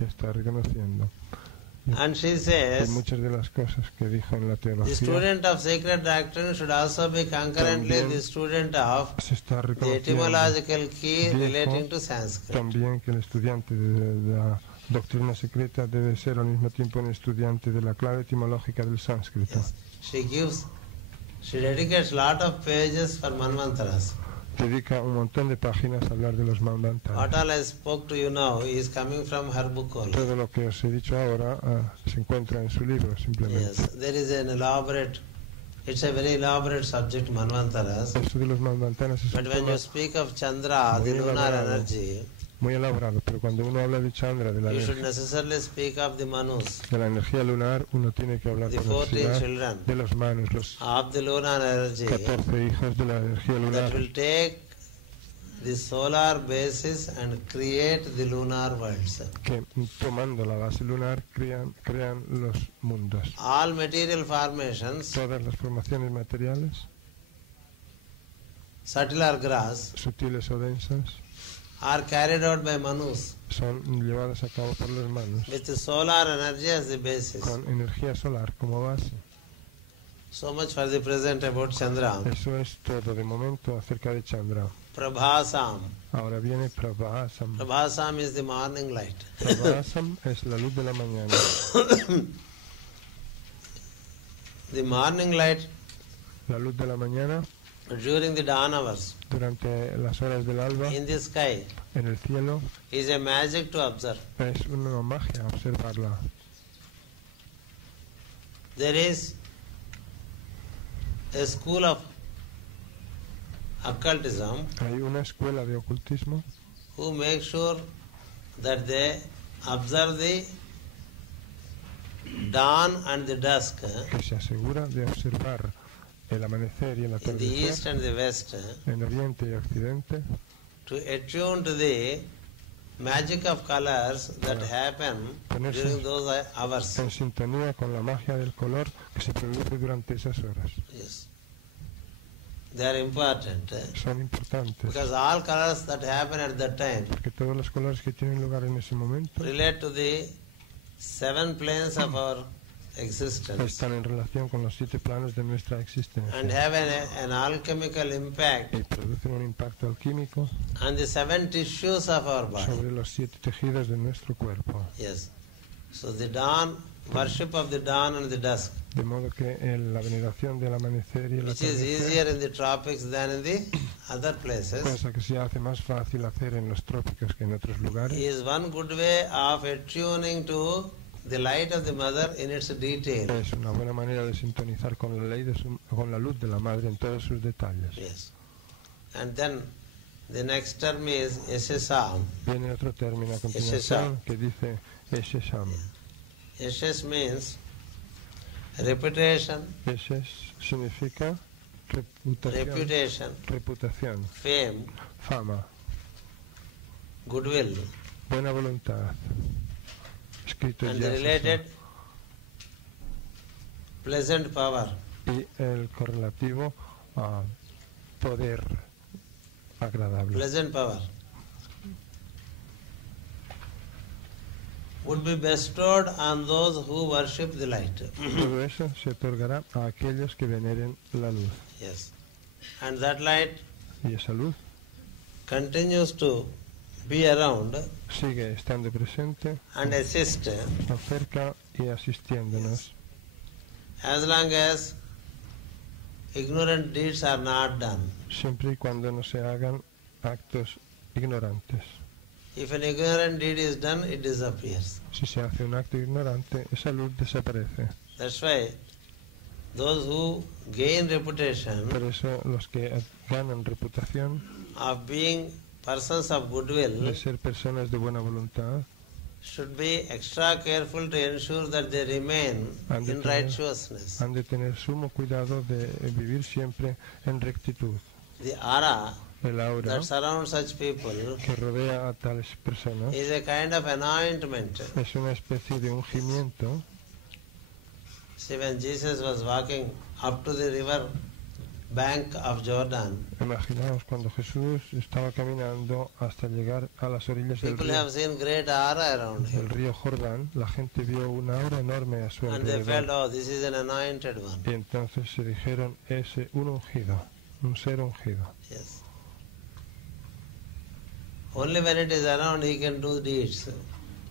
que está reconociendo. And she Y says, muchas de las cosas que dijo en la the teología student of sacred doctrine should also be concurrently también the student of se está the reconociendo. etymological key Dijo relating to Sanskrit. también que el estudiante de la doctrina secreta debe ser al mismo tiempo un estudiante de la clave etimológica del sánscrito. Yes. She dedicates a lot of pages for manvantaras. Dedica un montón de páginas a hablar de los What manvantaras. all I spoke to you now is coming from her book only. Todo lo que os he dicho ahora se encuentra en su libro, simplemente. Yes, there is an elaborate, it's a very elaborate subject, manvantaras. Esto de los manvantaras es un But when tema you speak of Chandra, the muy lunar elaborado, energy, muy elaborado, pero cuando uno habla de Chandra, de la you should necessarily speak of the manus, energía lunar, uno tiene que hablar the por 14 necesidad children de los manos, los of the lunar energy 14 hijos de la energía that lunar, will take the solar basis and create the lunar worlds. que tomando la base lunar crean los mundos. All material formations, Todas las formaciones materiales, subtle or gross, sutiles o densas, are carried out by manus son llevadas a cabo por los manos, with the solar energy as the basis. con energía solar como base. So much for the present about Chandra. Eso es todo de momento acerca de Chandra. Prabhasam. Ahora viene Prabhasam. Prabhasam is the morning light. Prabhasam es la luz de la mañana. The morning light La luz de la mañana during the dawn hours durante las horas del alba in the sky en el cielo is a magic to observe. es una magia observarla. There is a school of occultism Hay una escuela de ocultismo who make sure that they observe the dawn and the dusk que se asegura de observar el amanecer y el in the east atardecer and the west en Oriente y Occidente to attune to the magic of colors that happen during those hours. en sintonía con la magia del color que se produce durante esas horas. Yes. They are important Son importantes because all colors that happen at that time porque todos los colores que tienen lugar en ese momento relate to the 7 planes of our existence están en relación con los 7 planos de nuestra and existencia have an alchemical impact y producen un impacto alquímico on the 7 tissues of our body. sobre los 7 tejidos de nuestro cuerpo. Yes. So the dawn, worship of the dawn and the dusk, De modo que la veneración del amanecer y el which is atardecer, easier in the tropics than in the other places, cosa que se hace más fácil hacer en los trópicos que en otros lugares, is one good way of attuning to the light of the mother in its detail. es una buena manera de sintonizar con la ley con la luz de la madre en todos sus detalles. Yes. And then the next term is Yeshesam. Viene otro término a continuación que dice Eshesham. Yeshes means reputation, Eshes significa reputación, fame, fama, goodwill, buena voluntad. Escrito and ya the related pleasant power. y el correlativo a poder agradable. Pleasant power would be bestowed on those who worship the light. Todo eso se otorgará a aquellos que veneren la luz. Yes. And that light Y esa luz continues to be around sigue estando presente, and assist cerca y asistiéndonos, as long as ignorant deeds are not done. siempre y cuando no se hagan actos ignorantes. If an ignorant deed is done, it disappears. Si se hace un acto ignorante, esa luz desaparece. That's why those who gain reputation Por eso los que ganan reputación of being persons of goodwill de ser personas de buena voluntad should be extra careful to ensure that they remain in righteousness. han de tener sumo cuidado de vivir siempre en rectitud. The aura El aura that surrounds such people que rodea a tales personas is a kind of anointment. es una especie de ungimiento. See, when Jesus was walking up to the river bank of Jordan. Imaginaos cuando Jesús estaba caminando hasta llegar a las orillas del People have seen great aura around him. río Jordán, la gente vio una aura enorme a su And they felt, alrededor. oh, this is an anointed one. Y entonces se dijeron, un ungido, un ser ungido. Yes. Only when it is around he can do deeds.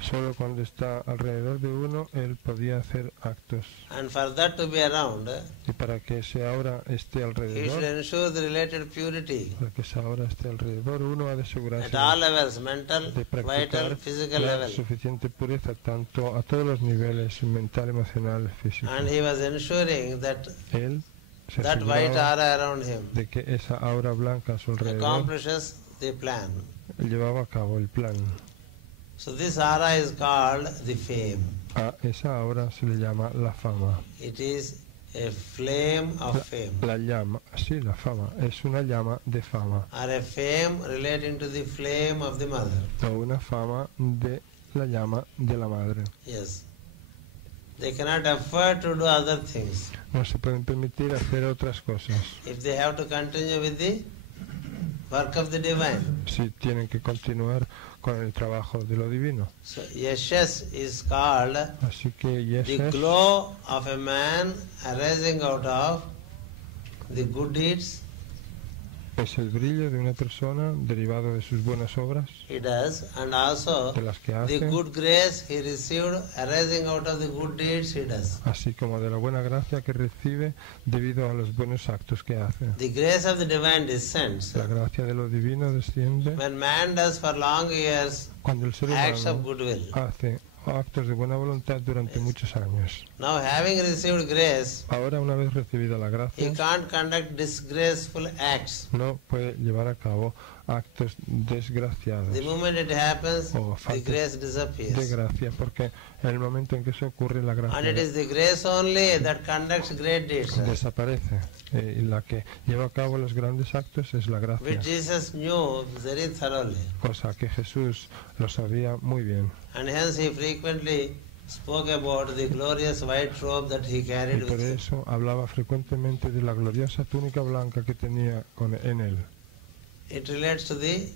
Solo cuando está alrededor de uno, él podía hacer actos. And for that to be around, Y para que ese aura esté he should alrededor, ensure the related purity para que esa aura esté alrededor, uno ha de asegurarse at all levels, mental, de vital, practicar physical la level. suficiente pureza, tanto a todos los niveles, mental, emocional, físico. And he was ensuring that Él se that white aseguraba aura around him de que esa aura blanca a su alrededor accomplishes the plan. llevaba a cabo el plan. So this aura is called the fame. A esa aura se le llama la fama. It is a flame of fame. La llama, sí, la fama, es una llama de fama. Or a fame relating to the flame of the mother. O una fama de la llama de la madre. Yes. They cannot afford to do other things. No se pueden permitir hacer otras cosas. If they have to continue with the work of the divine. Si tienen que continuar con el trabajo de lo divino. So Yashash is called Así que the Yeshes glow of a man arising out of the good deeds es el brillo de una persona derivado de sus buenas obras, he does, and also de las que the hace, good grace he received arising out of the good deeds he does. así como de la buena gracia que recibe debido a los buenos actos que hace. The grace of the divine descends La gracia de lo divino desciende when man does for long years cuando el ser acts of humano goodwill. hace actos de buena voluntad durante muchos años. Now, having received grace, Ahora, una vez recibida la he gracia, can't conduct disgraceful acts. no puede llevar a cabo actos desgraciados The moment it happens, o the falta grace de disappears. gracia, porque en el momento en que se ocurre la And gracia it is the grace only that conducts great deeds, desaparece, y la que lleva a cabo los grandes actos es la gracia, which Jesus knew very thoroughly. cosa que Jesús lo sabía muy bien, And hence he frequently spoke about the glorious white robe that he y carried por with him. eso hablaba frecuentemente de la gloriosa túnica blanca que tenía en él. It relates to the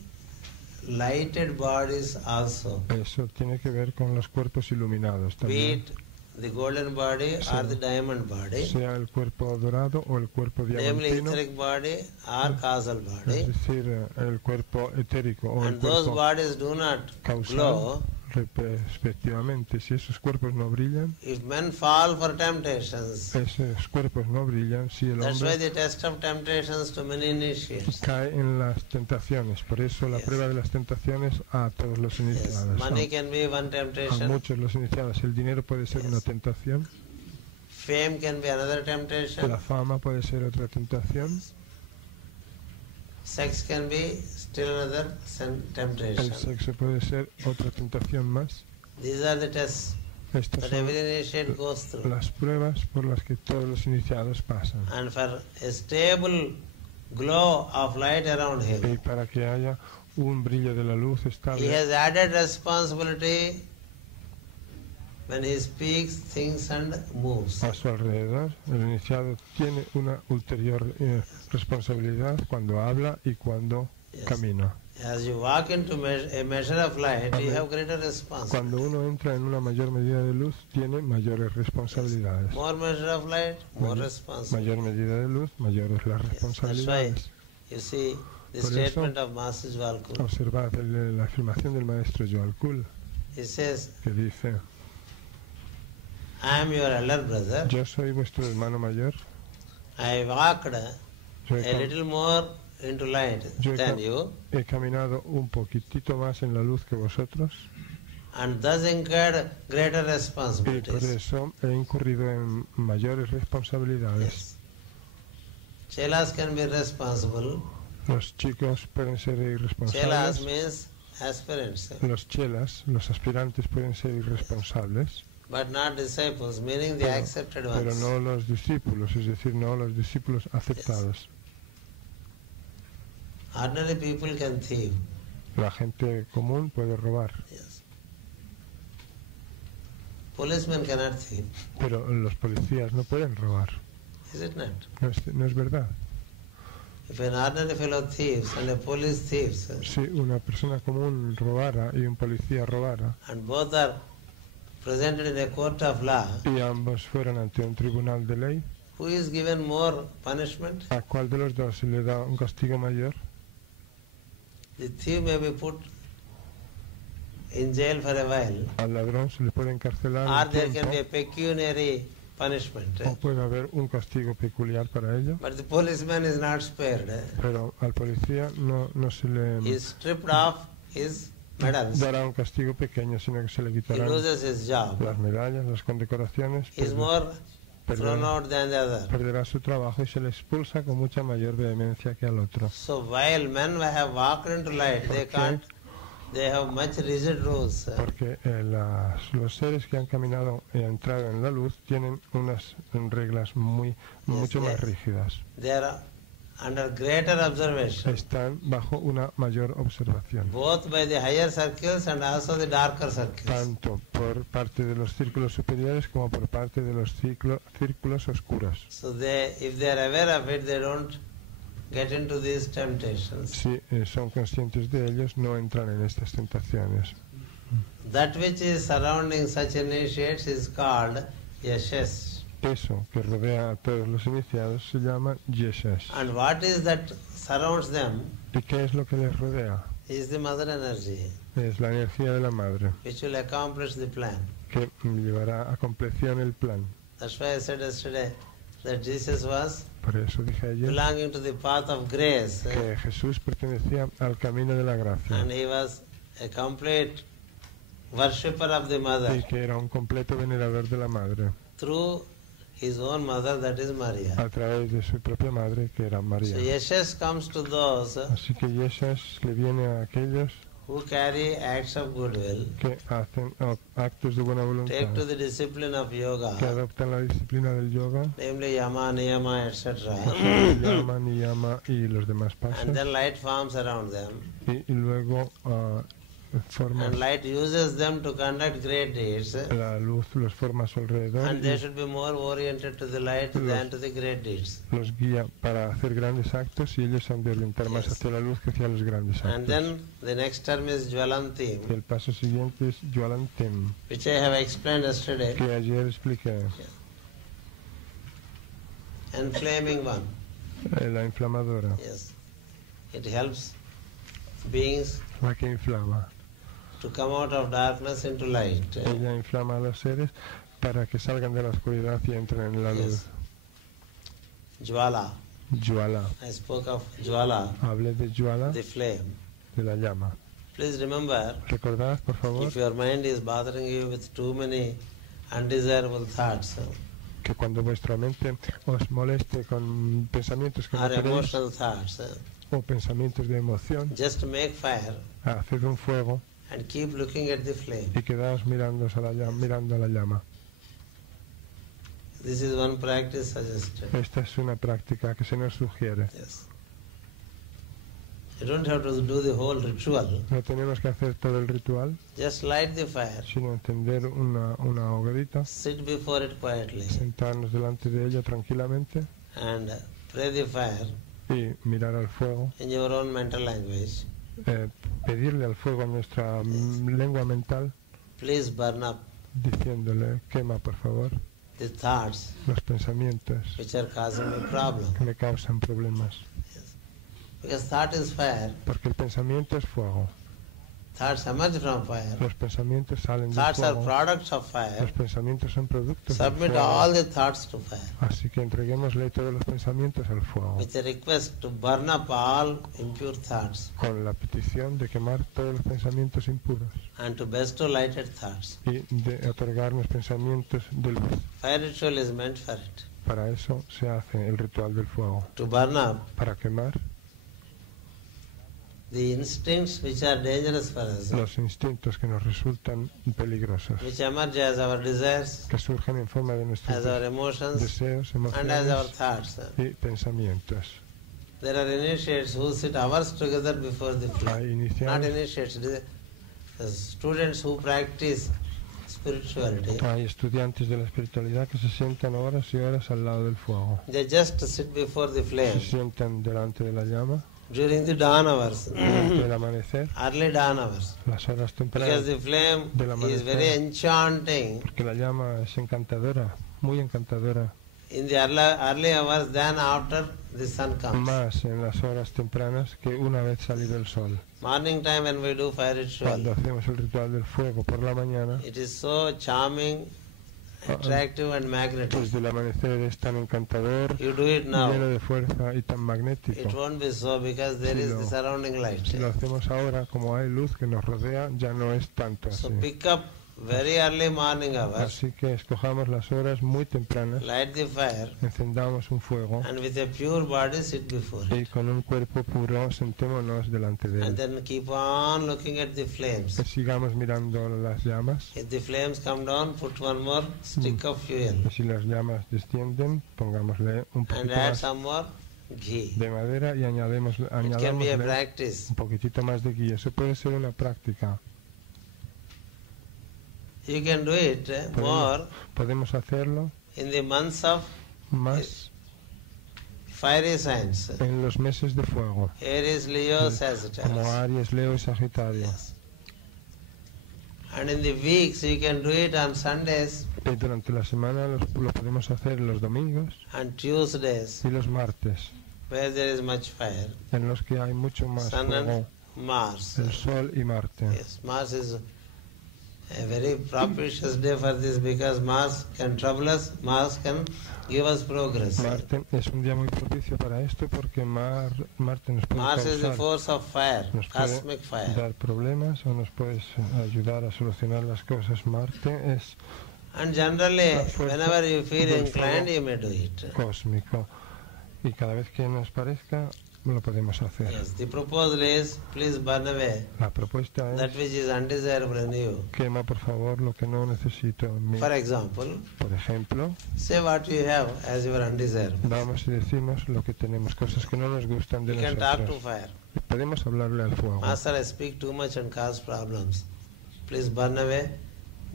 lighted bodies also, Eso tiene que ver con los cuerpos iluminados be también, it the golden body or the diamond body, sea el cuerpo dorado o el cuerpo namely diamantino, etheric body or causal es body. decir, el cuerpo etérico o el And those cuerpo bodies do not causal, glow respectivamente. Si esos cuerpos no brillan, if men fall for temptations. esos cuerpos no brillan, si el That's why hombre the test of temptations to many initiates. cae en las tentaciones. Por eso la Yes. prueba de las tentaciones a todos los Yes. iniciados. Money can be one A temptation, muchos los iniciados el dinero puede ser Yes. una tentación, fame can be another temptation, la fama puede ser otra tentación, sex can be still another el temptation. sexo puede ser otra tentación más. These are the tests Estas that son every initiate goes through. las pruebas por las que todos los iniciados pasan. And for a stable glow of light around Y him, para que haya un brillo de la luz he estable, has added responsibility when he speaks, thinks and moves. a su alrededor, el iniciado tiene una ulterior responsabilidad cuando habla y cuando Yes. camina. As you walk into a measure of light, you have greater responsibility. Cuando uno entra en una mayor medida de luz, tiene mayores responsabilidades. More measure of light, more Mayor responsibility. medida de luz, mayores las That's why responsabilidades. you see the Por eso- statement of Master Jwalkul. Observad la afirmación del maestro Jwalkul, He says, que dice: I am your elder brother. yo soy vuestro hermano mayor, I walked yo a little more into light Yo he than cam- you, he caminado un poquitito más en la luz que vosotros, and thus incurred greater y por responsibilities. eso he incurrido en mayores responsabilidades. Yes. Chelas can be responsible. Los chicos pueden ser Chelas irresponsables, means aspirants, los chelas, los aspirantes pueden ser irresponsables, but not disciples, meaning the accepted pero ones. no los discípulos, es decir, no los discípulos aceptados. Ordinary people can thieve. La gente común puede robar, Yes. Policemen cannot thieve. pero los policías no pueden robar. Is it not? No es verdad. If an ordinary fellow thieves and a police thieves, si una persona común robara y un policía robara, and both are presented in a court of law, y ambos fueran ante un tribunal de ley, who is given more punishment? ¿a cuál de los dos se le da un castigo mayor? The thief may be put in jail for a while, Al ladrón se le puede encarcelar or un there can be a tiempo, pecuniary punishment. o puede haber un castigo peculiar para ello, But the policeman is not spared. pero al policía no se le He is stripped off his medals. dará un castigo pequeño, sino que se le He quitarán loses his job. las medallas, las condecoraciones, He is more thrown out than the other. perderá su trabajo y se le expulsa con mucha mayor vehemencia que al otro. So while men have walked into light, they can't. They have much rigid rules. Porque los seres que han caminado y han entrado en la luz tienen unas reglas mucho más rígidas. They are under greater observation, Están bajo una mayor observación, both by the higher circles and also the darker circles. tanto por parte de los círculos superiores como por parte de los círculos oscuros. So if they are aware of it, they don't get into these temptations. Si son conscientes de ellos, no entran en estas tentaciones. That which is surrounding such initiates is called yashash. Eso que rodea a todos los iniciados se llama yeshash. And what is that surrounds them ¿Y qué es lo que les rodea? is the mother energy, Es la energía de la madre, which will accomplish the plan. que llevará a compleción el plan. That's why I said yesterday that Jesus was Por eso dije ayer belonging to the path of grace, que Jesús pertenecía al camino de la gracia and he was a complete worshipper of the mother y que era un completo venerador de la madre through his own mother, that is Maria. a través de su propia madre, que era María. So yashash comes to those Así que yeshash le viene a aquellos who carry acts of goodwill, que hacen actos de buena voluntad, take to the discipline of que yoga, adoptan la disciplina del yoga, namely yama, niyama, etc. yama, niyama y los demás pasos, And then light forms around them, y luego formas, and light uses them to conduct great deeds, la luz los forma a su alrededor and they y should be more oriented to the light than to the great deeds. los guía para hacer grandes actos y ellos han de orientar más hacia la luz que hacia los grandes And actos. then the next term is Jvalantim, Y el paso siguiente es Jvalantim, which I have explained yesterday, que ayer expliqué, and flaming one. la inflamadora, Yes. It helps beings la que inflama. to come out of darkness into light. Ella inflama a los seres para que salgan de la oscuridad y entren en la luz. Yes. Jvala. Jwala. I spoke of Jvala, Hablé de Jwala, the flame. de la llama. Please remember, Recordad, por favor, if your mind is bothering you with too many undesirable thoughts que cuando vuestra mente os moleste con pensamientos que no or queréis emotional thoughts, o pensamientos de emoción, just make fire haced un fuego and keep looking at the flame. y quedaos mirando a la llama. This is one practice suggested. Esta es una práctica que se nos sugiere. Yes. You don't have to do the whole ritual. No tenemos que hacer todo el ritual, Just light the fire. sino encender una hoguerita, Sit before it quietly sentarnos delante de ella tranquilamente and pray the fire y mirar al fuego, in your own mental language. pedirle al fuego en nuestra lengua mental, Please burn up diciéndole, quema por favor the thoughts los pensamientos which are causing me problem. que me causan problemas. Because thought is fire. Porque el pensamiento es fuego. Thoughts emerge from fire. Los pensamientos salen del Thoughts are fuego. products of Los fire. pensamientos son productos del Submit fuego. all the thoughts to fire Así que entreguémosle todos los pensamientos al fuego, with a request to burn up all impure thoughts con la petición de quemar todos los pensamientos impuros and to bestow lighted thoughts. y de otorgarnos pensamientos de luz. Fire ritual is meant for it. Para eso se hace el ritual del fuego, To burn up para quemar the instincts which are dangerous for us, los instintos que nos resultan peligrosos, which emerge as our desires, que surgen en forma de nuestros as our emotions, deseos, and as our emociones thoughts. y pensamientos. There are initiates who sit hours together before the flame. Hay Not iniciados, initiates, students who practice spirituality. Hay estudiantes de la espiritualidad que se sientan horas y horas al lado del fuego. They just sit before the Se flame sientan delante de la llama during the dawn hours, durante el amanecer, early dawn hours, las horas because tempranas, the flame del is very amanecer, enchanting porque la llama es encantadora, muy encantadora, in the early hours than after the sun comes. más en las horas tempranas que una vez salido el sol. Morning time when we do fire Cuando ritual, hacemos el ritual del fuego por la mañana, it is so charming, attractive and magnetic. desde el amanecer es tan encantador, You do it lleno now, de fuerza y tan it magnético. won't be so because there is the surrounding light. Si lo hacemos ahora, como hay luz que nos rodea, ya no es tanto So así. pick up very early morning hours, Así que escojamos las horas muy tempranas, light the fire, encendamos un fuego and with a pure body sit before it. y con un cuerpo puro sentémonos delante de And él. then keep on looking at the flames. Que sigamos mirando las llamas If the flames come down, put one more stick of fuel y si las llamas descienden, pongámosle un and poquito add más some more ghee. de madera y It can be a añadámosle practice. un poquitito más de guía. Eso puede ser una práctica. You can do it more Podemos hacerlo in the months of más fiery signs. en los meses de fuego, Aries, Leo, como Sagittarius. Aries, Leo y Sagitario. Yes. And in the weeks you can do it on Sundays Y durante la semana lo podemos hacer los domingos and Tuesdays y los martes, where there is much fire. en los que hay mucho más Sun fuego, and Mars. el Sol y Marte. Yes, Mars is a very propitious day for this because Mars can trouble us, Mars can give us progress. Marte es un día muy propicio para esto porque Marte nos puede Mars is the causar, force of fire, nos puede cosmic fire. dar problemas o nos puede ayudar a solucionar las cosas. Marte es And generally, La fuerza whenever you feel del inclined, fuego you may do it. cósmico y cada vez que nos parezca lo podemos hacer. Yes, the proposal is, please burn away La propuesta that es which is undesirable in you. quema por favor lo que no necesito en mí. For example, Por ejemplo, say what you have as your undesirable. vamos y decimos lo que tenemos, cosas que no nos gustan de You can talk to nosotros. fire. Y podemos hablarle al fuego. Master, I speak too much and cause problems. Please burn away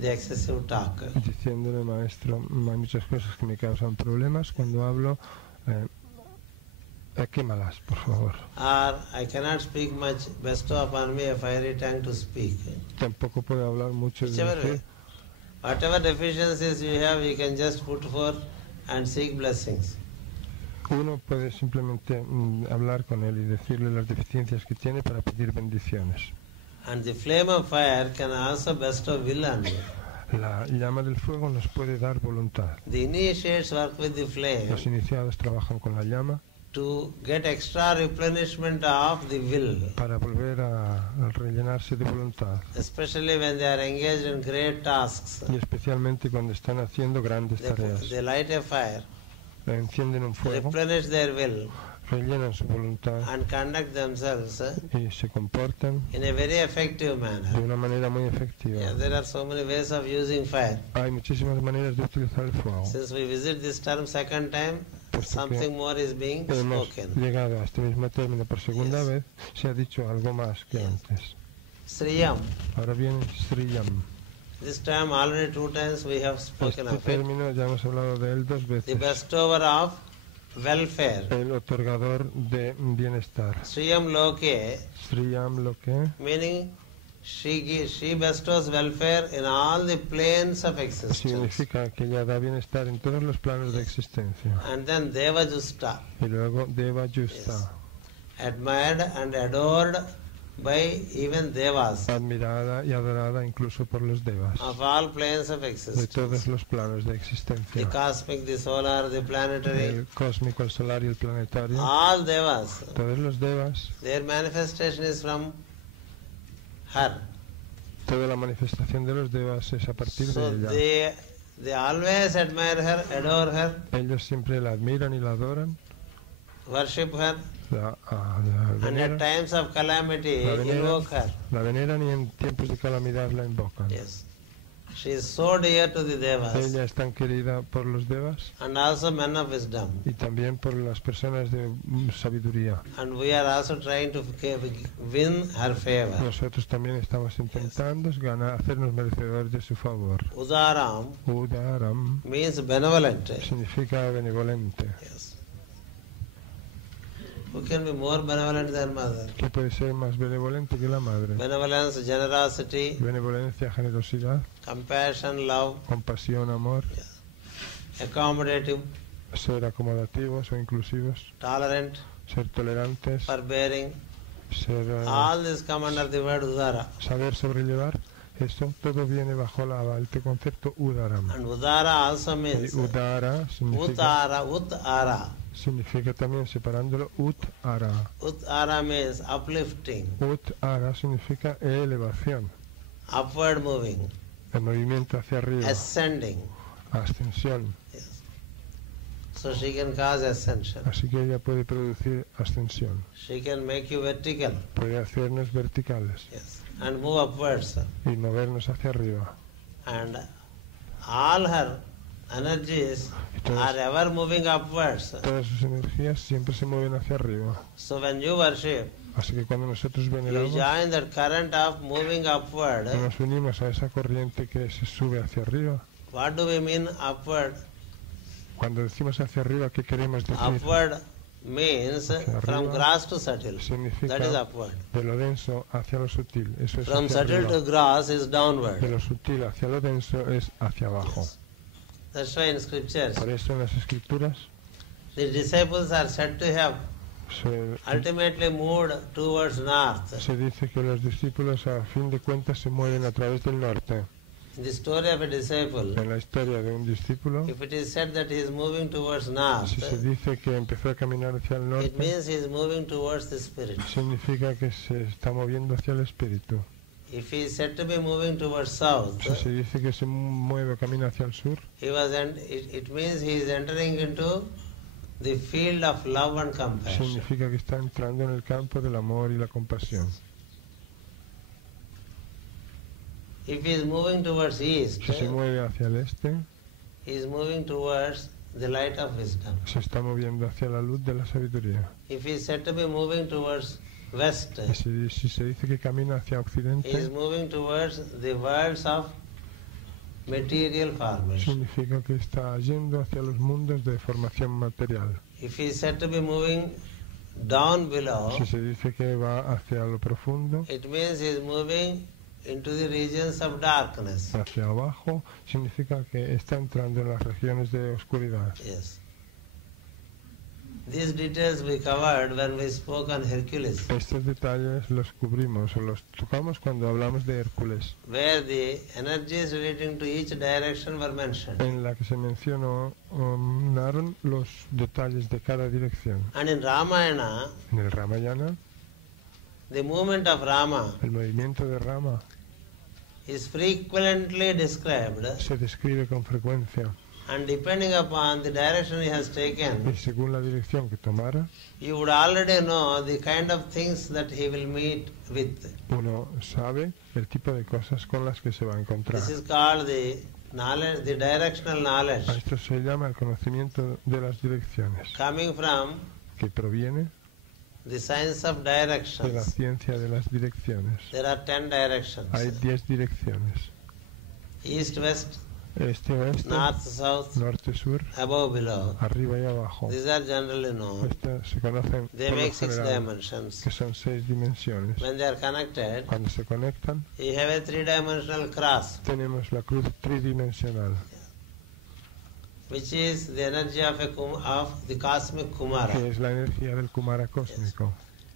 the excessive talk. Diciéndole, maestro, hay muchas cosas que me causan problemas cuando hablo, quémalas, por favor. Or I cannot speak much, bestow upon me a fiery tongue to speak. Tampoco puedo hablar mucho de Whichever way. decir, Whatever deficiencies you have, you can just put forth and seek blessings. uno puede simplemente hablar con él y decirle las deficiencias que tiene para pedir bendiciones. And the flame of fire can also bestow will on you. La llama del fuego nos puede dar voluntad. The initiates work with the flame Los iniciados trabajan con la llama to get extra replenishment of the will, para volver a rellenarse de voluntad, especially when they are engaged in great tasks. y especialmente cuando están haciendo grandes tareas. They light a fire, Encienden un fuego, replenish their will, rellenan su voluntad and conduct themselves y se comportan in a very effective de manner. una manera muy efectiva. Yeah, there are so many ways of using fire. Hay muchísimas maneras de utilizar el fuego. Since we visit this term second time, Puesto something more is being que hemos spoken. llegado a este mismo término por segunda Yes. vez, se ha dicho algo más que Yes. antes. Sriyam. Ahora viene Sriyam. This term already 2 times we have spoken Este of it. término ya hemos hablado de él 2 The veces. bestower of welfare. El otorgador de bienestar. Sriyam Loke, Sriyam lo que meaning she bestows welfare in all the planes of existence. significa que ella da bienestar en todos los planos de existencia. And then Devajusta, Y luego Deva Justa, Yes. admired and adored by even Devas admirada y adorada incluso por los Devas, of all planes of de existence. todos los planos de The existencia. cosmic, the solar, the planetary, El cósmico, el solar y el planetario. all Devas. Todos los Devas, Their manifestation is from her. toda la manifestación de los Devas es a partir So de ella. they always admire her, adore her, Ellos siempre la admiran y la adoran, worship her, la and at veneran, times of calamity La veneran. invoke her. la veneran y en tiempos de calamidad la invocan. Yes. She is so dear to the devas Ella es tan querida por los devas and also men of wisdom. y también por las personas de sabiduría. And we are also trying to win her favor. Nosotros también estamos intentando hacernos merecedores de su favor. Udaram Udaram means benevolent. significa benevolente. Yes. Who can be more benevolent than mother? ¿Qué puede ser más benevolente que la madre? Benevolence, generosity, Benevolencia, generosidad, compassion, love, compasión, amor, accommodative, ser acomodativos o inclusivos, tolerant, ser tolerantes, forbearing. ser, All this come under the word udara. saber sobrellevar. Eso todo viene bajo el concepto udaram. And udara also Y means udara utara. significa también separándolo ut-ara. Utara means uplifting, Ut-ara significa elevación, upward moving, el movimiento hacia arriba, ascending. ascensión. Yes. So she can cause ascension. Así que ella puede producir ascensión, She can make you vertical. puede hacernos verticales Yes. And move upwards. y movernos hacia arriba. And all her energies are ever moving upwards. Todas sus energías siempre se mueven hacia arriba. So when you worship, Así que cuando nosotros you veneramos, join that current of moving upward. nos unimos a esa corriente que se sube hacia arriba. What do we mean upward? Cuando decimos hacia arriba, ¿qué queremos decir? Upward means from gross to subtle. Significa That is upward. de lo denso hacia lo sutil. Eso es From hacia subtle arriba. to gross is downward. De lo sutil hacia lo denso es hacia abajo. Yes. That's why in scriptures Por eso en las escrituras the disciples are said to have se, ultimately moved towards north. se dice que los discípulos a fin de cuentas se mueven a través del norte. In the story of a disciple, En la historia de un discípulo, if it is said that he is moving towards north, si se dice que empezó a caminar hacia el it norte, means he is moving towards the spirit. significa que se está moviendo hacia el espíritu. If he is said to be moving towards south, Si se dice que se mueve o camina hacia el sur, it means he is entering into the field of love and compassion. significa que está entrando en el campo del amor y la compasión. If he is moving towards east, Si se mueve hacia el este, he is moving towards the light of wisdom. se está moviendo hacia la luz de la sabiduría. If he is said to be moving towards west, Y si se dice que camina hacia he is occidente, moving towards the worlds of material formation. significa que está yendo hacia los mundos de formación material. If he is said to be moving down below, Si se dice que va hacia lo profundo, it means he is moving into the regions of darkness. hacia abajo, significa que está entrando en las regiones de oscuridad. Yes. These details we covered when we spoke on Hercules, Estos detalles los cubrimos o los tocamos cuando hablamos de Hércules, where the energies relating to each direction were mentioned. en la que se mencionaron los detalles de cada dirección. And in Ramayana, En el Ramayana, the movement of Rama el movimiento de Rama is frequently described, se describe con frecuencia and depending upon the direction he has taken, y según la dirección que tomara, you would already know the kind of things that he will meet with. uno sabe el tipo de cosas con las que se va a encontrar. This is called the knowledge, the directional knowledge, A esto se llama el conocimiento de las direcciones, coming from que proviene the science of de la directions. ciencia de las direcciones. There are 10 directions: Hay 10 direcciones: east, west, este, oeste, north, south, norte, sur, above, below. arriba y abajo. These are generally known. Estas se conocen They por lo make 6 general, dimensions. que son 6 dimensiones. When they are connected, Cuando se conectan, you have a 3-dimensional cross, tenemos la cruz tridimensional, which is the energy of the cosmic Kumara. que es la energía del Kumara cósmico.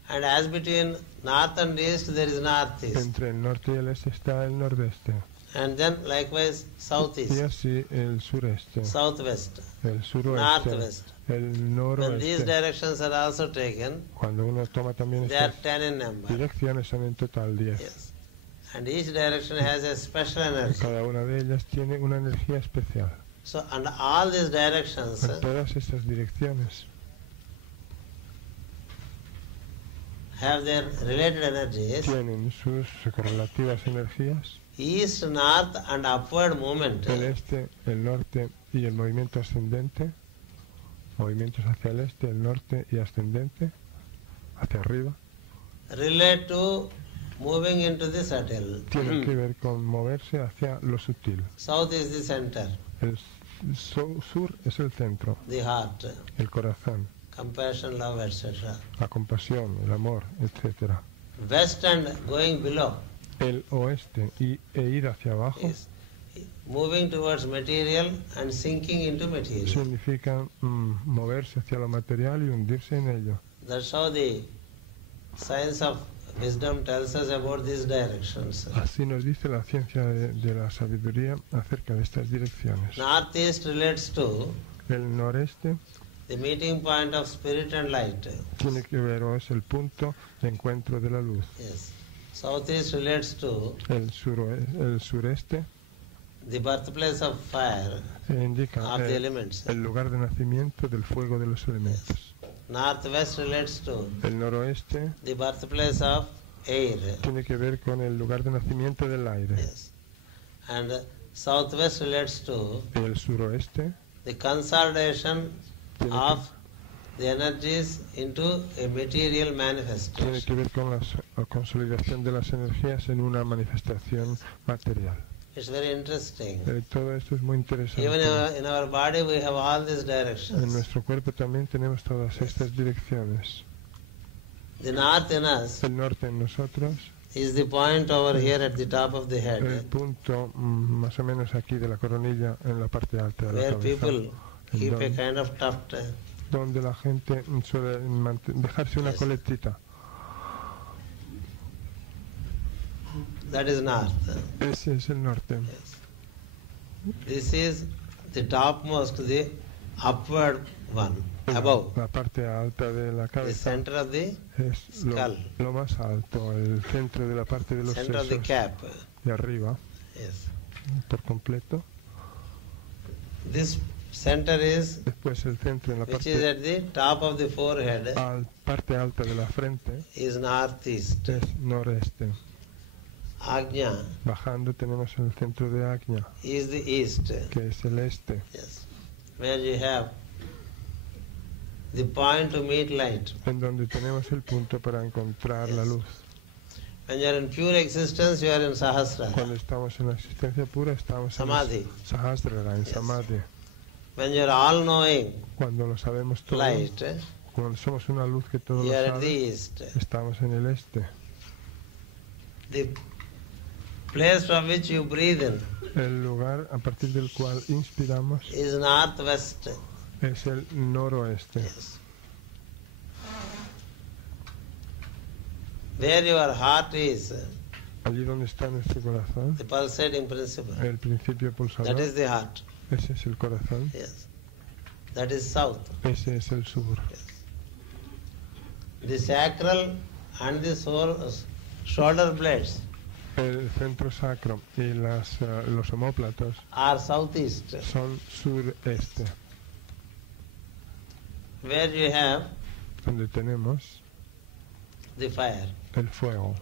And as between north and east, there is northeast. Entre el norte y el este está el nordeste, And then likewise y southeast, así el sureste, southwest, el suroeste, northwest. el When these noroeste. directions are also taken, Cuando uno toma también they are estas 10 in number. direcciones, son en total 10. Yes. And each direction has a special Y energy. cada una de ellas tiene una energía especial. So, and all these directions En todas estas direcciones have their related energies, tienen sus correlativas energías, east, north and upward movement El este, el norte y el movimiento ascendente, movimientos hacia el este, el norte y ascendente, hacia arriba, relate to moving into the subtle. tienen que ver con moverse hacia lo sutil. South is the center, El sur es el centro, the heart, el corazón, compassion, love, etc. la compasión, el amor, etc. West and going below El oeste e ir hacia abajo is moving towards material and sinking into material. significa moverse hacia lo material y hundirse en ello. That's how the science of wisdom tells us about these directions. Así nos dice la ciencia de la sabiduría acerca de estas direcciones. Northeast relates to El noreste the meeting point of spirit and light. tiene que ver o es el punto de encuentro de la luz. Yes. Southeast relates to El sureste the birthplace of fire, indica of the elements. el lugar de nacimiento del fuego de los elementos. Northwest relates to El noroeste the birthplace of air. tiene que ver con el lugar de nacimiento del aire. Yes. And southwest relates to El suroeste the consolidation tiene of the energies into a material tiene manifestation. que ver con la consolidación de las energías en una manifestación material. It's very interesting. Todo esto es muy interesante. Even in our body we have all these En directions. nuestro cuerpo también tenemos todas estas direcciones. The north in us El norte en nosotros, is the point over here at the top of the el head, punto más o menos aquí de la coronilla en la parte alta de la where cabeza, people keep a donde, kind of tuft. donde la gente suele dejarse una Yes. coletita. That is north. Ese es el norte. Yes. This is the topmost, the upward one, above. La parte alta de la The cabeza center of the es skull. lo más alto, el centro de la parte de los center of the sesos cap. de arriba, Yes. por completo. This center is, Después el centro en la which is parte, at the top of the forehead, parte alta de la frente is northeast. es noreste. Agnya Bajando tenemos el centro de Agnya, is the east. que es el este, Yes. Where you have the point to meet light. en donde tenemos el punto para encontrar la luz. When you are in pure existence, you are in Sahasrara. Cuando estamos en la existencia pura, estamos Samadhi. en Sahasrara, en Yes. Samadhi. When you are all-knowing Cuando lo sabemos todo, light, cuando somos una luz que todo you lo are at the sabe, east. estamos en el este. The place from which you breathe in El lugar a partir del cual inspiramos is northwest. es el noroeste. Yes. Where your heart is, Allí donde está nuestro corazón, the pulsating principle, el principio that pulsador, is the heart. ese es el corazón, Yes. That is south. ese es el sur. Yes. The sacral and the shoulder blades El centro sacro y los omóplatos are southeast, son sureste, where you have donde tenemos the fire. el fuego.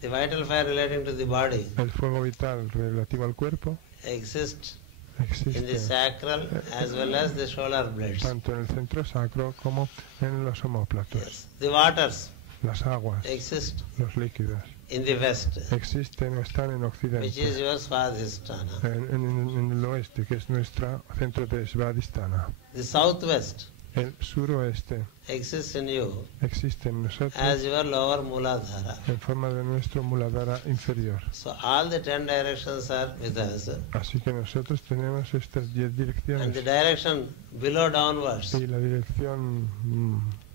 The vital fire relating to the body El fuego vital relativo al cuerpo exists in the existe sacral as well as the shoulder blades. tanto en el centro sacro como en los omóplatos. Yes. The waters Las aguas, exist los líquidos, in the west, existen o están en which is Occidente, your Svadhisthana. en el oeste, que es nuestro centro de Svadhisthana. The southwest El suroeste exists in you existe en as nosotros your lower Muladhara. en forma de nuestro Muladhara inferior. So all the 10 directions are with us. Así que nosotros tenemos estas 10 And the direcciones direction below downwards y la dirección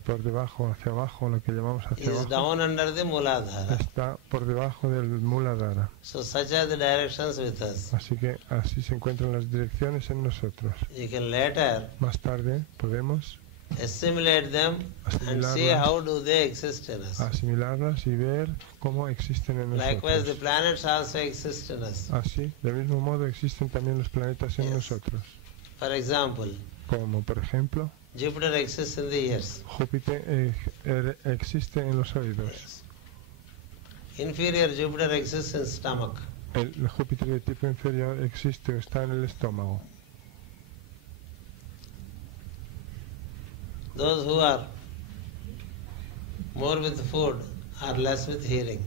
por debajo hacia abajo, lo que llamamos hacia is abajo, down under the Muladhara. está por debajo del Muladhara. So such are the directions with us. Así que así se encuentran las direcciones en nosotros. You can later Más tarde podemos assimilate them and see Asimilarlas. how do they exist in us. asimilarlas y ver cómo existen en Likewise, the nosotros. planets also exist in us. Así, del mismo modo existen también los planetas en Yes. nosotros. For example, Como por ejemplo, Jupiter exists in the ears. Júpiter existe en los oídos. Inferior Jupiter exists in stomach. El Júpiter de tipo inferior existe o está en el estómago. Those who are more with food are less with hearing.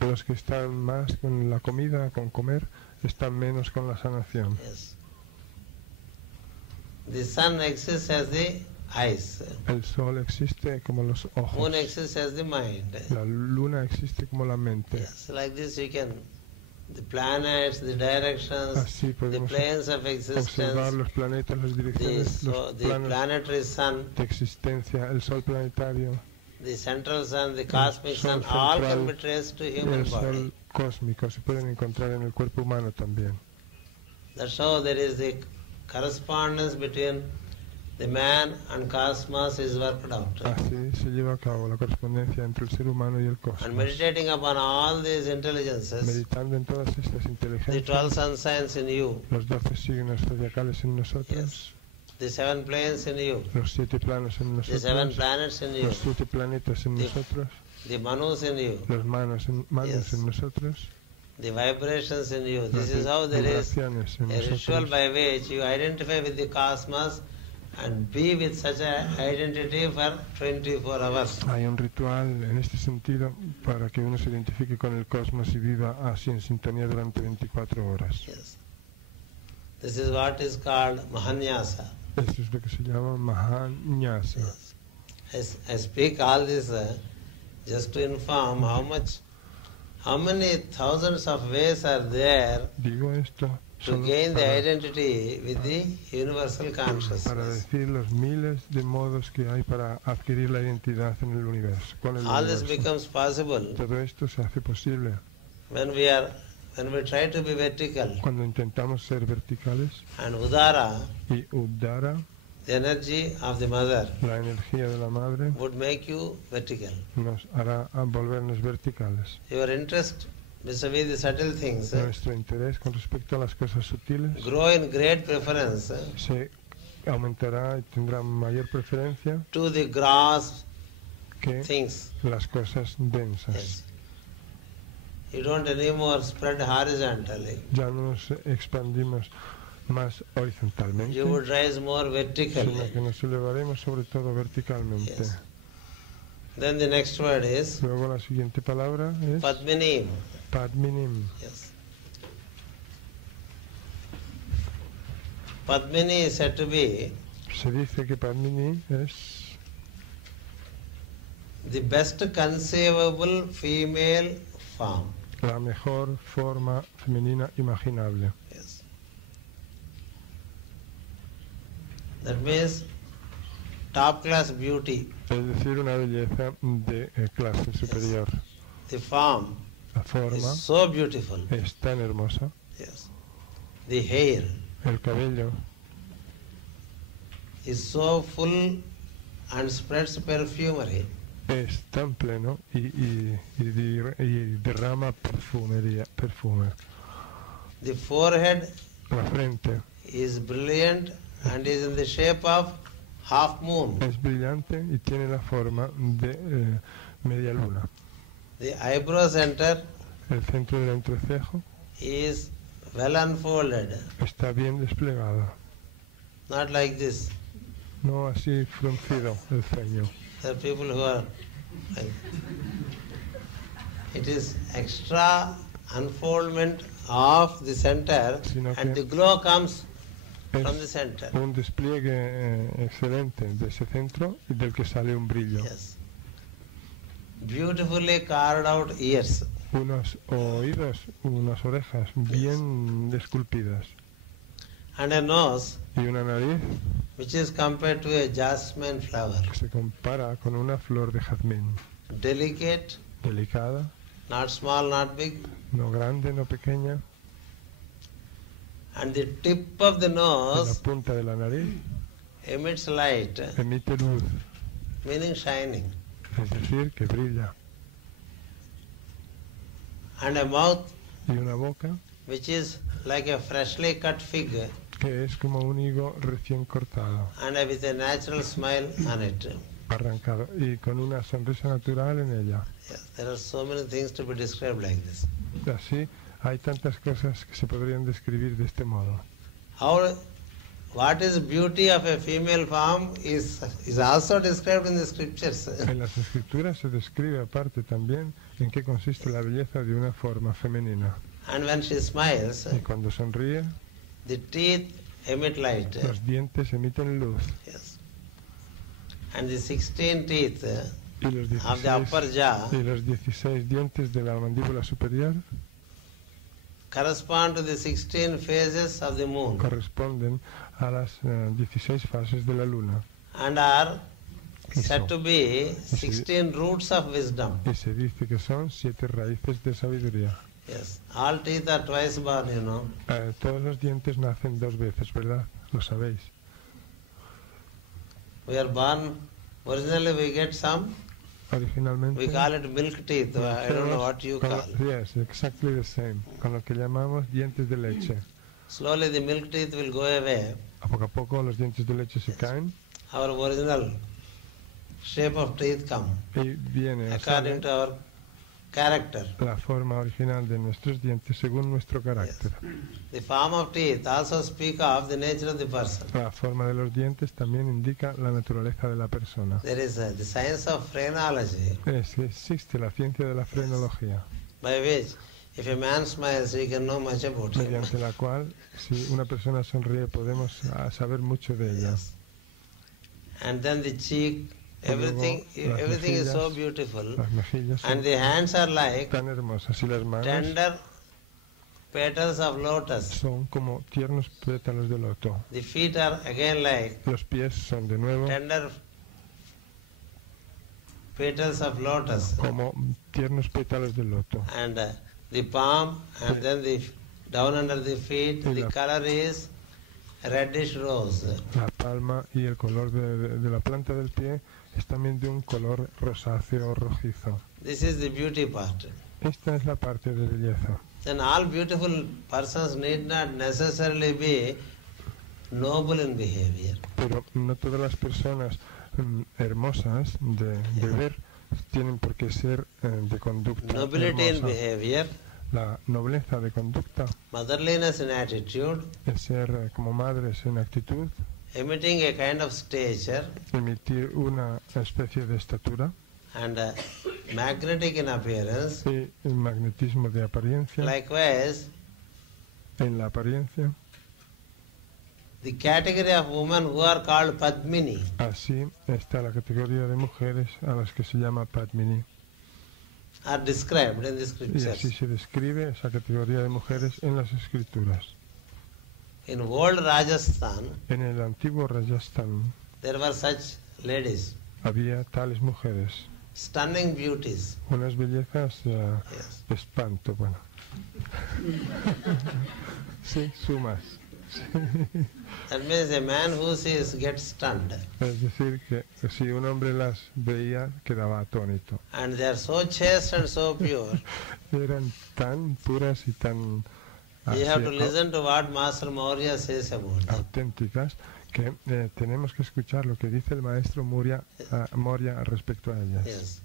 Los que están más con la comida, con comer, están menos con la sanación. Yes. The sun exists as the eyes. El sol existe como los ojos. Moon exists as the mind. La luna existe como la mente. Yes. Like this you can, the planets, the directions, Así the podemos planes of observar existence, los planetas, las direcciones, los the planos planetary sun, de existencia, el sol planetario, the central sun, the cosmic sun, sol all central, can be traced to y human el sol body. cósmico se pueden encontrar en el cuerpo humano también. That's how there is the correspondence between the man and cosmos is worked out. Así se lleva a cabo la correspondencia entre el ser humano y el And cosmos. meditating upon all these intelligences, Meditando en todas estas the 12 inteligencias, sun signs in you, los 12 signos zodiacales en nosotros, the 7 planes in you, los 7 planos en the 7 nosotros, planets in you, los 7 planetas en the- nosotros, the manus in you, los manos Yes. en nosotros, the vibrations in you. las This is how there is vibraciones en a ritual nosotros. by which you identify with the cosmos and be with such an identity for 24 hours. Hay un ritual en este sentido para que uno se identifique con el cosmos y viva así en sintonía durante 24 horas. Yes. This is what is called Mahanyasa. Eso es lo que se llama Mahanyasa. Yes. I speak all this just to inform how many thousands of ways are there Digo esto to solo gain the para, identity with the universal para consciousness. decir los miles de modos que hay para adquirir la identidad en el universo, con el All this universo. becomes possible Todo esto se hace posible when we try to be vertical, cuando intentamos ser verticales and Udara, y Uddara, the energy of the mother, la energía de la madre, would make you vertical. nos hará a volvernos verticales. Your interest vis-a-vis the subtle things Nuestro interés con respecto a las cosas sutiles grow in great preference se aumentará y tendrá mayor preferencia to the gross que things. las cosas densas. Yes. You don't anymore spread horizontally. Ya no nos expandimos más horizontalmente, You would rise more sino vertically. que nos elevaremos sobre todo verticalmente. Yes. Then the next word is Luego la siguiente palabra es Padmini. Padminim. Yes. Padmini is said to be Se dice que Padmini es the best conceivable female form. la mejor forma femenina imaginable. Yes. That means top class beauty. Es decir, una belleza de clase superior. The form La forma is so beautiful. es tan hermosa. Yes. The hair El cabello is so full and spreads perfumery. es tan pleno y derrama perfume. The forehead La frente is brilliant and is in the shape of half moon. es brillante y tiene la forma de media luna. The eyebrow center El centro del entrecejo is well unfolded, está bien desplegado, not like this. no así fruncido el ceño. There are people who are like, it is extra unfoldment of the center Sino and que the glow comes from the Es center. un despliegue excelente de ese centro y del que sale un brillo. Yes. Beautifully carved out ears. Unos oídos, unas orejas bien esculpidas And a nose y una nariz which is compared to a jasmine flower. que se compara con una flor de jazmín. Delicate, Delicada, not small, not big. no grande, no pequeña. And the tip of the Y la nose punta de la nariz emits light, emite luz, meaning shining. es decir, que brilla. And a mouth Y una boca which is like a freshly cut fig que es como un higo recién cortado, and with a natural smile on it. arrancado, y con una sonrisa natural en ella. Yes, there are so many things to be described like this. Así Hay tantas cosas que se podrían describir de este modo. What is beauty of a female form is also described in the scriptures. En las escrituras se describe aparte también en qué consiste la belleza de una forma femenina. And when she smiles, Y cuando sonríe, the teeth emit light. los dientes emiten luz. Yes. And the 16 teeth Y los of the upper jaw 16 dientes de la mandíbula superior correspond to the 16 phases of the moon corresponden a las 16 fases de la luna. and are Eso. said to be 16 roots of wisdom. Y se dice que son 7 raíces de sabiduría. Yes. All teeth are twice born, you know. Todos los dientes nacen 2 veces, ¿verdad? Lo sabéis. We are born, originally we get some, Originalmente. we call it milk teeth. I don't know what you call. Yes, exactly the same. Con lo que llamamos dientes de leche. Slowly the milk teeth will go away. A poco los dientes de leche se caen Our original shape of teeth come y viene according to our character. la forma original de nuestros dientes según nuestro carácter. The form of teeth also speak of the nature of the person. La forma de los dientes también indica la naturaleza de la persona. There is the science of phrenology, Existe la ciencia de la frenología, by which if a man smiles, we can know much about him. mediante la cual si una persona sonríe podemos saber mucho de ella. And then the cheek, everything is so beautiful. Las mejillas And son the hands are like tan hermosas y las manos tender petals of lotus. son como tiernos pétalos de loto. The feet are again like Los pies son de nuevo tender petals of lotus. como tiernos pétalos de loto. And the palm and then the down under the feet, the color is reddish rose. La palma y el color de la planta del pie es también de un color rosáceo o rojizo. This is the beauty part. Esta es la parte de belleza. Then all beautiful persons need not necessarily be noble in behavior. Pero no todas las personas hermosas de ver tienen por qué ser de conducta Nobility in hermosa. behavior, La nobleza de conducta motherliness in attitude, es ser como madres en actitud, emitting a kind of stature, emitir una especie de estatura and magnetic in appearance. y el magnetismo de apariencia. Likewise, En la apariencia, the category of women who are called Padmini, así está la categoría de mujeres a las que se llama Padmini. are described in the Y así scriptures. se describe esa categoría de mujeres en las escrituras. In old Rajasthan, En el antiguo Rajasthan there were such ladies, había tales mujeres, stunning beauties. unas bellezas Yes. de espanto, bueno. Sí, sumas. That means a man who sees gets stunned. Es decir, que si un hombre las veía, quedaba atónito. And they are so chaste and so pure. Eran tan puras y tan You have to listen to what Master Maurya says about them. auténticas que tenemos que escuchar lo que dice el maestro Moria respecto a ellas. Yes.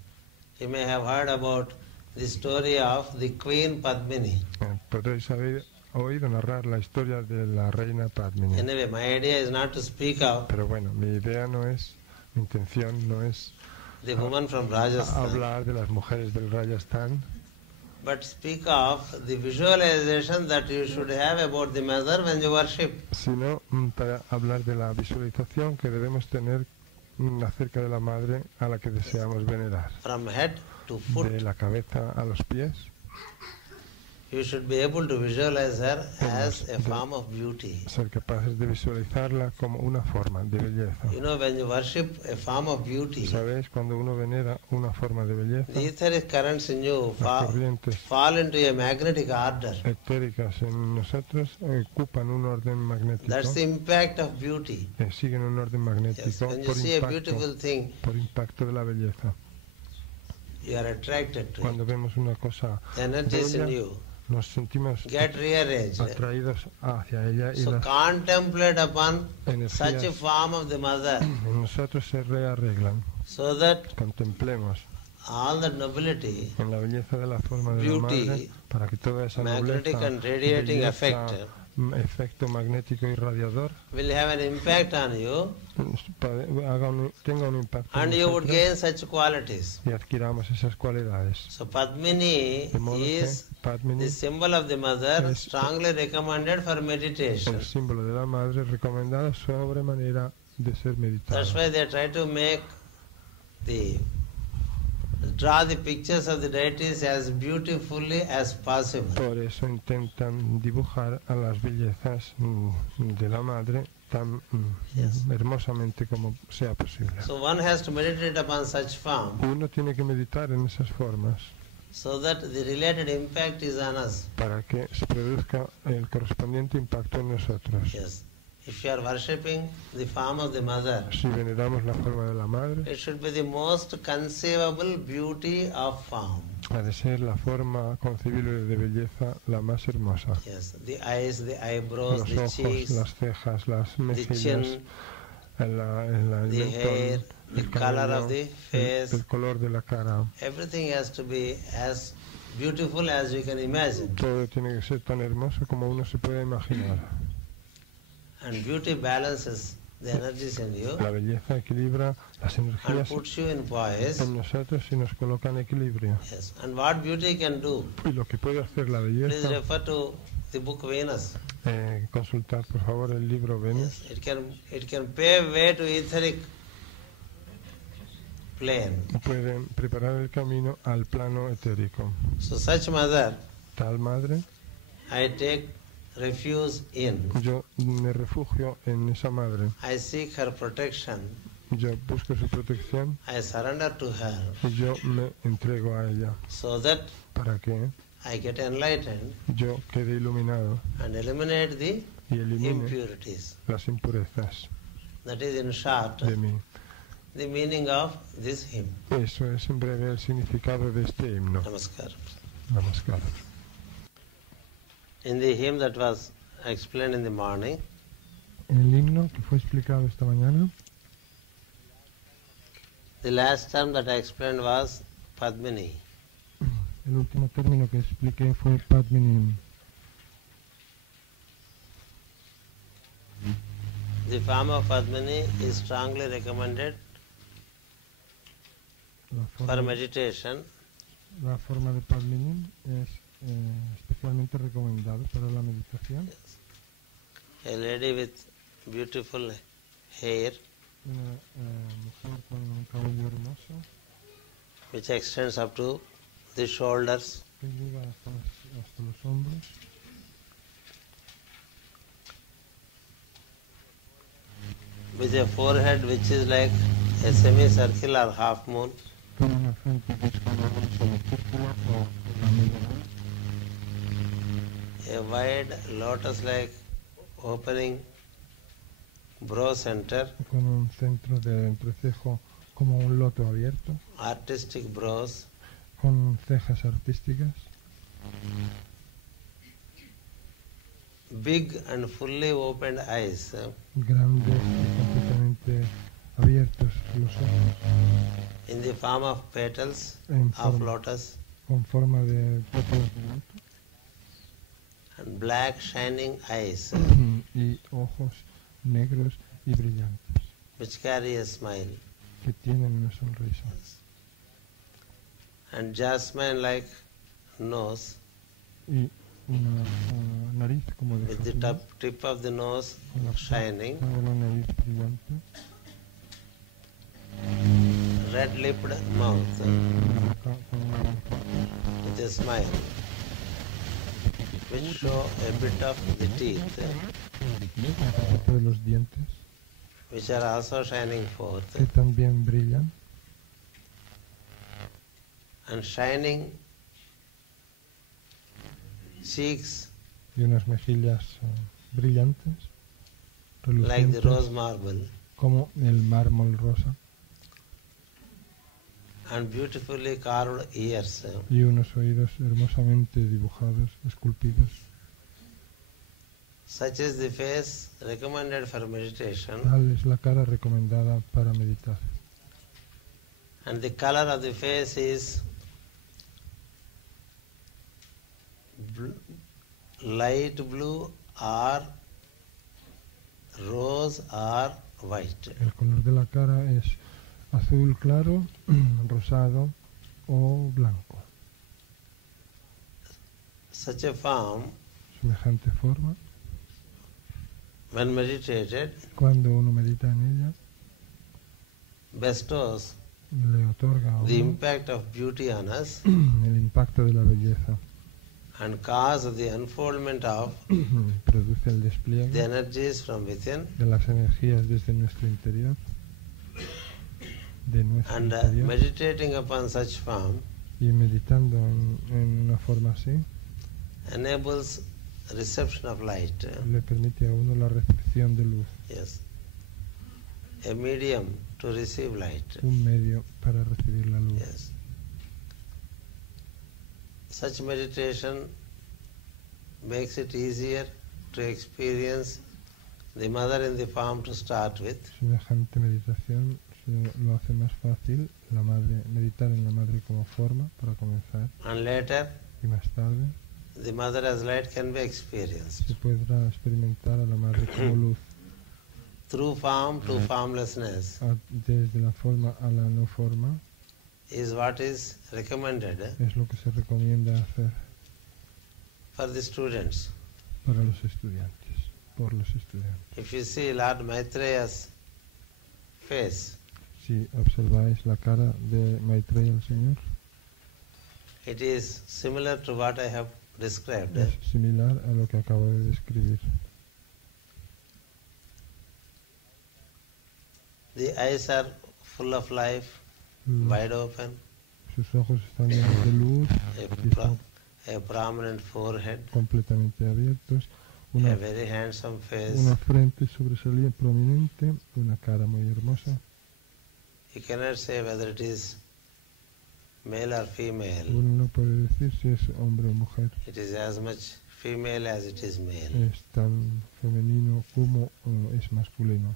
You may have heard about the story of the Queen Padmini. Podréis haber oído narrar la historia de la reina Padmini. Anyway, my idea is not to speak of Pero bueno, mi intención no es the woman from Rajasthan, hablar de las mujeres del Rajasthan, but speak of the visualization that you should have about the mother when you worship. sino para hablar de la visualización que debemos tener acerca de la madre a la que deseamos venerar. From head to foot, De la cabeza a los pies, you should be able to visualize her as a form of beauty. ser capaces de visualizarla como una forma de belleza. You know, when you worship a form of beauty, ¿Sabéis? Cuando uno venera una forma de belleza, the etheric currents in you las corrientes fall into a magnetic order. etéricas en nosotros ocupan un orden magnético, That's the impact of beauty. siguen un orden magnético Yes. When you see a beautiful thing, por impacto de la belleza. you are attracted to it. Cuando vemos una cosa The energies in bella, you nos sentimos get rearranged. atraídos hacia ella y So las contemplate upon energías such a form of the mother en nosotros se rearreglan. so that Contemplemos all that nobility, en la belleza de la forma de la beauty, madre, para que toda esa magnetic nobleza, and radiating belleza, effect efecto magnético y radiador, will have an impact on you, tenga un impacto en and you would nosotros gain such qualities. y adquiramos esas cualidades. So Padmini De modo que is Padmini the symbol of the mother, es strongly recommended for meditation. el símbolo de la madre recomendado sobremanera de ser meditado. That's why they try to draw the pictures of the deities as beautifully as possible. Por eso intentan dibujar a las bellezas de la madre tan hermosamente como sea posible. So one has to meditate upon such form, Uno tiene que meditar en esas formas so that the related impact is on us. para que se produzca el correspondiente impacto en nosotros. Yes. If you are worshipping the form of the mother, Si veneramos la forma de la madre, it should be the most conceivable beauty of form. ha de ser la forma concebible de belleza la más hermosa. Yes, the eyes, the eyebrows, Los the ojos, cheeks, las cejas, las the mejillas, chin, el the hair, mentón, the el color cabello, of the face. el color de la cara. Everything has to be as beautiful as you can imagine. Todo tiene que ser tan hermoso como uno se puede imaginar. And beauty balances the energies in you La belleza equilibra las and energías puts you in poise. en nosotros y nos coloca en equilibrio. Yes. And what beauty can do? Y lo que puede hacer la Please belleza, refer to the book Venus. consultar por favor el libro Venus. Yes. It can pave way to etheric plane. Pueden preparar el camino al plano etérico. So such mother, Tal madre, I take refuge in. yo me refugio en esa madre. I seek her protection. Yo busco su protección I surrender to her y yo me entrego a ella so that para que I get enlightened yo quede iluminado and eliminate the y elimine impurities. las impurezas That is in short de mí. the meaning of this hymn. Eso es en breve el significado de este himno. Namaskar. Namaskar. In the hymn that was explained in the morning, El himno que fue explicado esta mañana, the last term that I explained was Padmini. el último término que expliqué fue Padmini. The form of Padmini is strongly recommended for meditation. La forma de Padmini es especialmente recomendado para la meditación. A lady with beautiful hair, Una mujer con un cabello hermoso which extends up to the shoulders, que llega hasta los hombros, with a forehead which is like a semicircle or half moon, con una frente que es como un semicírculo o una media luna, a wide lotus-like opening brow center, con un centro de entrecejo como un loto abierto, artistic brows, con cejas artísticas, big and fully opened eyes, grandes y completamente abiertos los ojos, in the form of petals en of forma, lotus, con forma de pétalos de loto, and black shining eyes, y ojos negros y brillantes, which carry a smile, que tienen una sonrisa, and jasmine-like nose, y una nariz como de with the jazmín, tip of the nose con la shining, punta de la nariz brillante, red-lipped mouth boca con una boca with a smile, which show a bit of the teeth, de los dientes, which are also shining forth, que también brillan, and shining cheeks y unas mejillas brillantes, like the relucientes, rose marble, como el mármol rosa, and beautifully carved ears, y unos oídos hermosamente dibujados, esculpidos. such is the face recommended for meditation, Tal es la cara recomendada para meditar. And the color of the face is light blue or rose or white. El color de la cara es azul claro, rosado o blanco. Such a form, Semejante forma, when meditated, cuando uno medita en ella, bestows le otorga a the uno impact of beauty on us el impacto de la belleza, and cause the unfoldment of produce el the despliegue energies from within, de las energías desde nuestro interior, and meditating upon such form y meditando en una forma así enables reception of light. le permite a uno la recepción de luz, Yes. A medium to receive light. un medio para recibir la luz. Yes. Such meditation makes it easier to experience the mother in the form to start with, Semejante meditación lo hace más fácil meditar en la madre como forma para comenzar, and later y más tarde the mother as light can be experienced. se podrá experimentar a la madre como luz, Through form to formlessness desde la forma a la no forma, is what is recommended es lo que se recomienda hacer for the students. para los estudiantes, por los estudiantes. If you see Lord Maitreya's face, Si observáis la cara de Maitreya el Señor, it is similar to what I have described. es similar a lo que acabo de describir. The eyes are full of life, wide open, Sus ojos están llenos de luz y están a prominent forehead, completamente abiertos, a una very handsome face. frente sobresaliente, prominente, una cara muy hermosa. You cannot say whether it is male or female. Uno no puede decir si es hombre o mujer. It is as much female as it is male. Es tan femenino como es masculino.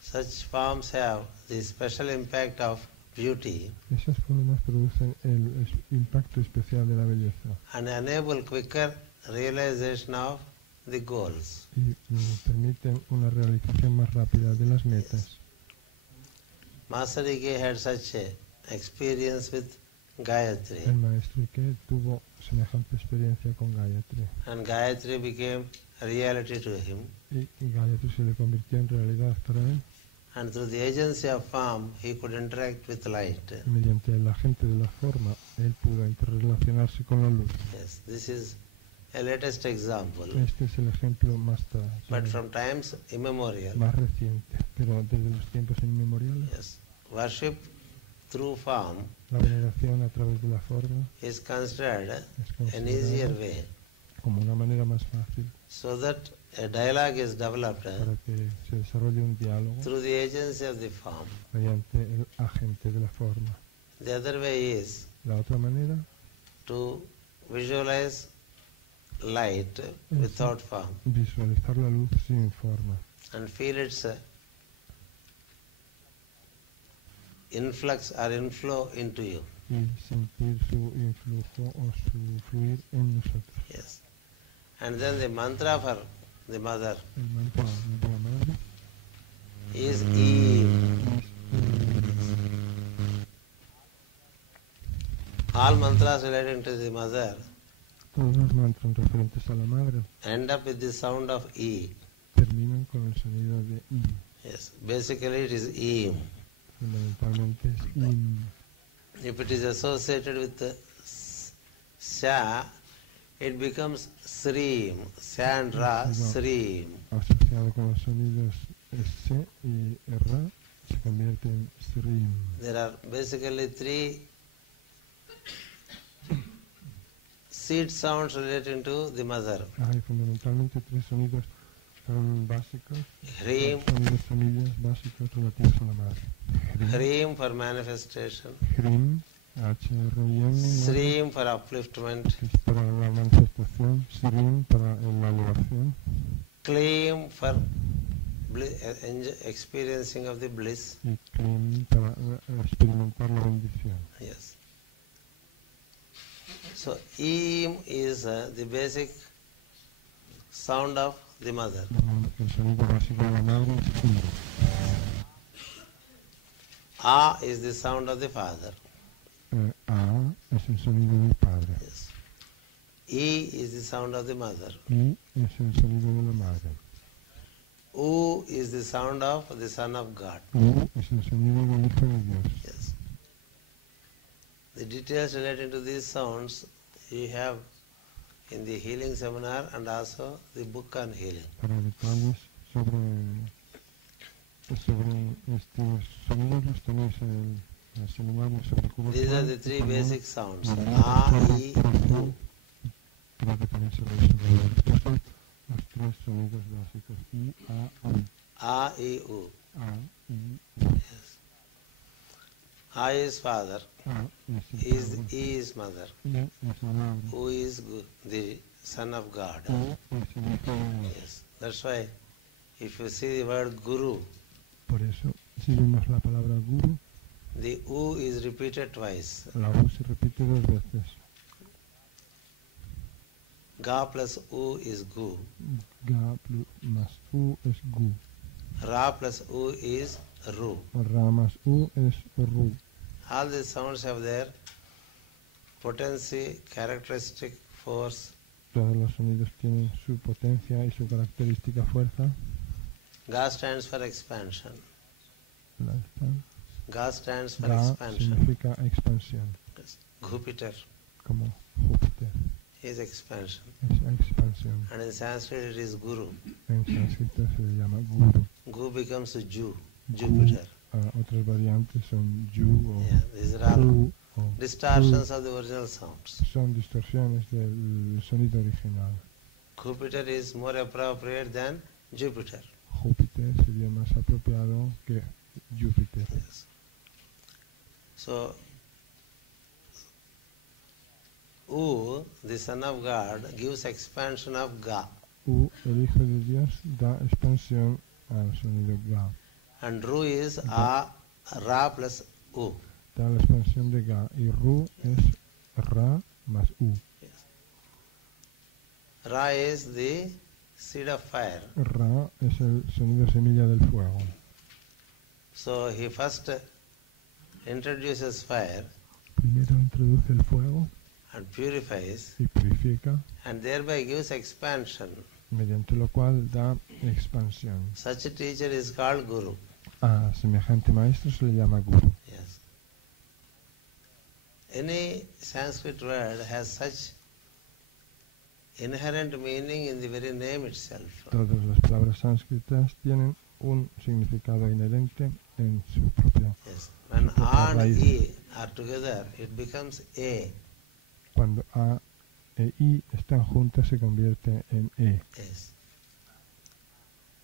Such forms have the special impact of beauty Esas formas producen el impacto especial de la belleza and enable quicker realization of the goals. y permiten una realización más rápida de las metas. Master Ike had such a experience with Gayatri, El maestro Ike tuvo semejante experiencia con Gayatri and Gayatri became a reality to him, y Gayatri se le convirtió en realidad para él. and through the agency of form he could interact with light. Mediante el agente de la forma, él pudo interrelacionarse con la luz. Yes, this is a latest example, Este es el ejemplo más but from times immemorial. más reciente, pero desde los tiempos inmemoriales, Yes, worship through form la veneración a través de la forma is considered es an easier considerada way, como una manera más fácil so that a dialogue is developed para que se desarrolle un diálogo through the agency of the form. mediante el agente de la forma. The other way is La otra manera to visualize light without form visualizar la luz sin forma and feel its influx or inflow into you. y sentir su influjo o su fluir en nosotros. Yes. And then the mantra for the mother El mantra de la madre is Eem. All mantras relating to the mother todos los mantras referentes a la madre end up with the sound of E. terminan con el sonido de I. Yes. Basically it is Eem. Fundamentalmente es im. If it is associated with the Sha, it becomes Sreem. Sha and Ra, Sreem. Asociado con los sonidos S y Ra se convierte en Srim. There are basically three seed sounds relating to the mother. Hay fundamentalmente tres sonidos básicos, Hreem, sonidos semillas básicos relativos a la madre. Hreem for manifestation, Hrim, H-R-I-M, Sreem for upliftment, que es para la manifestación, Srim para la elevación, Kleem for experiencing of the bliss. y para experimentar la bendición. Yes. So Im is the basic sound of the mother. El sonido básico de la madre es I. A is the sound of the father. A es el sonido del padre. Yes. E is the sound of the mother. I es el sonido de la madre. U is the sound of the Son of God. U es el sonido del Hijo de Dios. Yes. The details relating to these sounds you have in the healing seminar and also the book on healing. Para detalles sobre estos sonidos los tenéis en el seminario sobre cómo. These are the three basic sounds. A, I, U. Creo que tenéis sobre los tres sonidos básicos. I, A, U. A, I, U. A, I, U. Yes. I is father. A es E el is mother. padre. I es la madre. U is the Son of God. U es el Hijo de Dios. Yes. That's why if you see the word Guru, Por eso, si vemos la palabra guru, the U is repeated twice. la U se repite dos veces. Ga plus U is Gu. Ga más U es gu. Ra plus U is Ru. Ra más U es ru. All these sounds have their potency, characteristic, force. Todos los sonidos tienen su potencia y su característica fuerza. Ga stands for expansion. Ga stands for Ga expansion. significa expansión, Yes. Jupiter como Júpiter. is expansion. Es expansión. And in Sanskrit it is Guru. En sánscrito se le llama guru. Gu becomes Ju, Jupiter. Otras variantes son yu o Yeah, these are all ru o distortions of the original sounds. son distorsiones del sonido original. Jupiter is more appropriate than Jupiter. Júpiter sería más apropiado que Júpiter. Yes. So, U, the Son of God, gives expansion of Ga. U, el Hijo de Dios, da expansión al sonido Ga. And Ru is A, Ra plus U. Da la expansión de Ga. Y Ru es Ra más U. Yes. Ra is the seed of fire. Ra es el sonido semilla del fuego. So he first introduces fire Primero introduce el fuego and purifies, y purifica, and thereby gives expansion. mediante lo cual da expansión. Such a teacher is called Guru. A semejante maestro se le llama Guru. Yes. Any Sanskrit word has such inherent meaning in the very name itself. Todas las palabras sánscritas tienen un significado inherente en su propia. Yes. When A and E are together, it becomes A. Cuando A e I están juntas se convierte en E. Yes.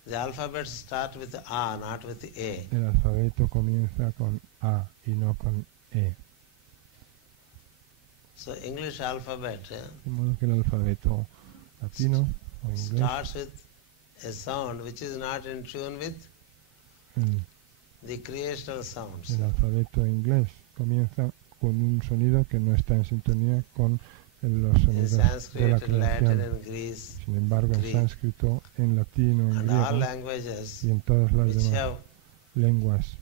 The alphabets start with A, not with A. El alfabeto comienza con A y no con E. So English alphabet De modo que el alfabeto latino o inglés, starts with a sound which is not in tune with the creational sounds. el alfabeto inglés comienza con un sonido que no está en sintonía con los In sonidos de la Sanskrit, in Latin, creación. and Greece, Sin embargo, en Greek, sánscrito, en latino, en and all griego languages y en todas las which demás have lenguas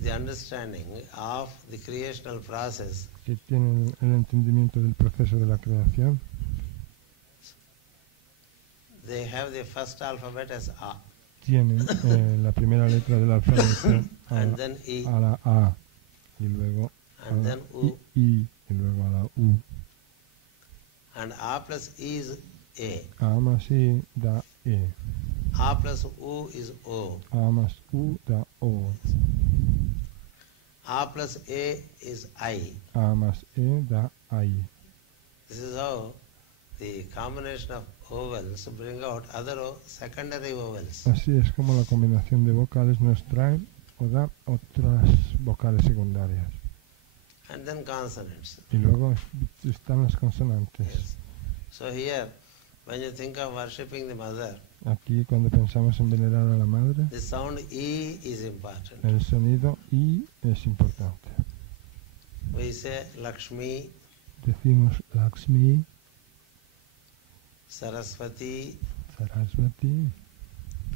the understanding of the creational process, que tienen el entendimiento del proceso de la creación, they have the first alphabet as A, tienen la primera letra del alfabeto and then E, a la A, y luego a and la then U, I, y luego a la U. and A plus E is A. A más I da E. A plus U is O. A más U da O. A plus A is I. A más E da I. This is how the combination of vowels bring out other secondary vowels. Así es como la combinación de vocales nos trae o da otras vocales secundarias. And then consonants. Y luego están las consonantes. Yes. So here when you think of worshipping the mother, Aquí cuando pensamos en venerar a la madre, the sound E is important. el sonido I es importante. We say Lakshmi, Decimos Lakshmi, Saraswati, Sarasvati,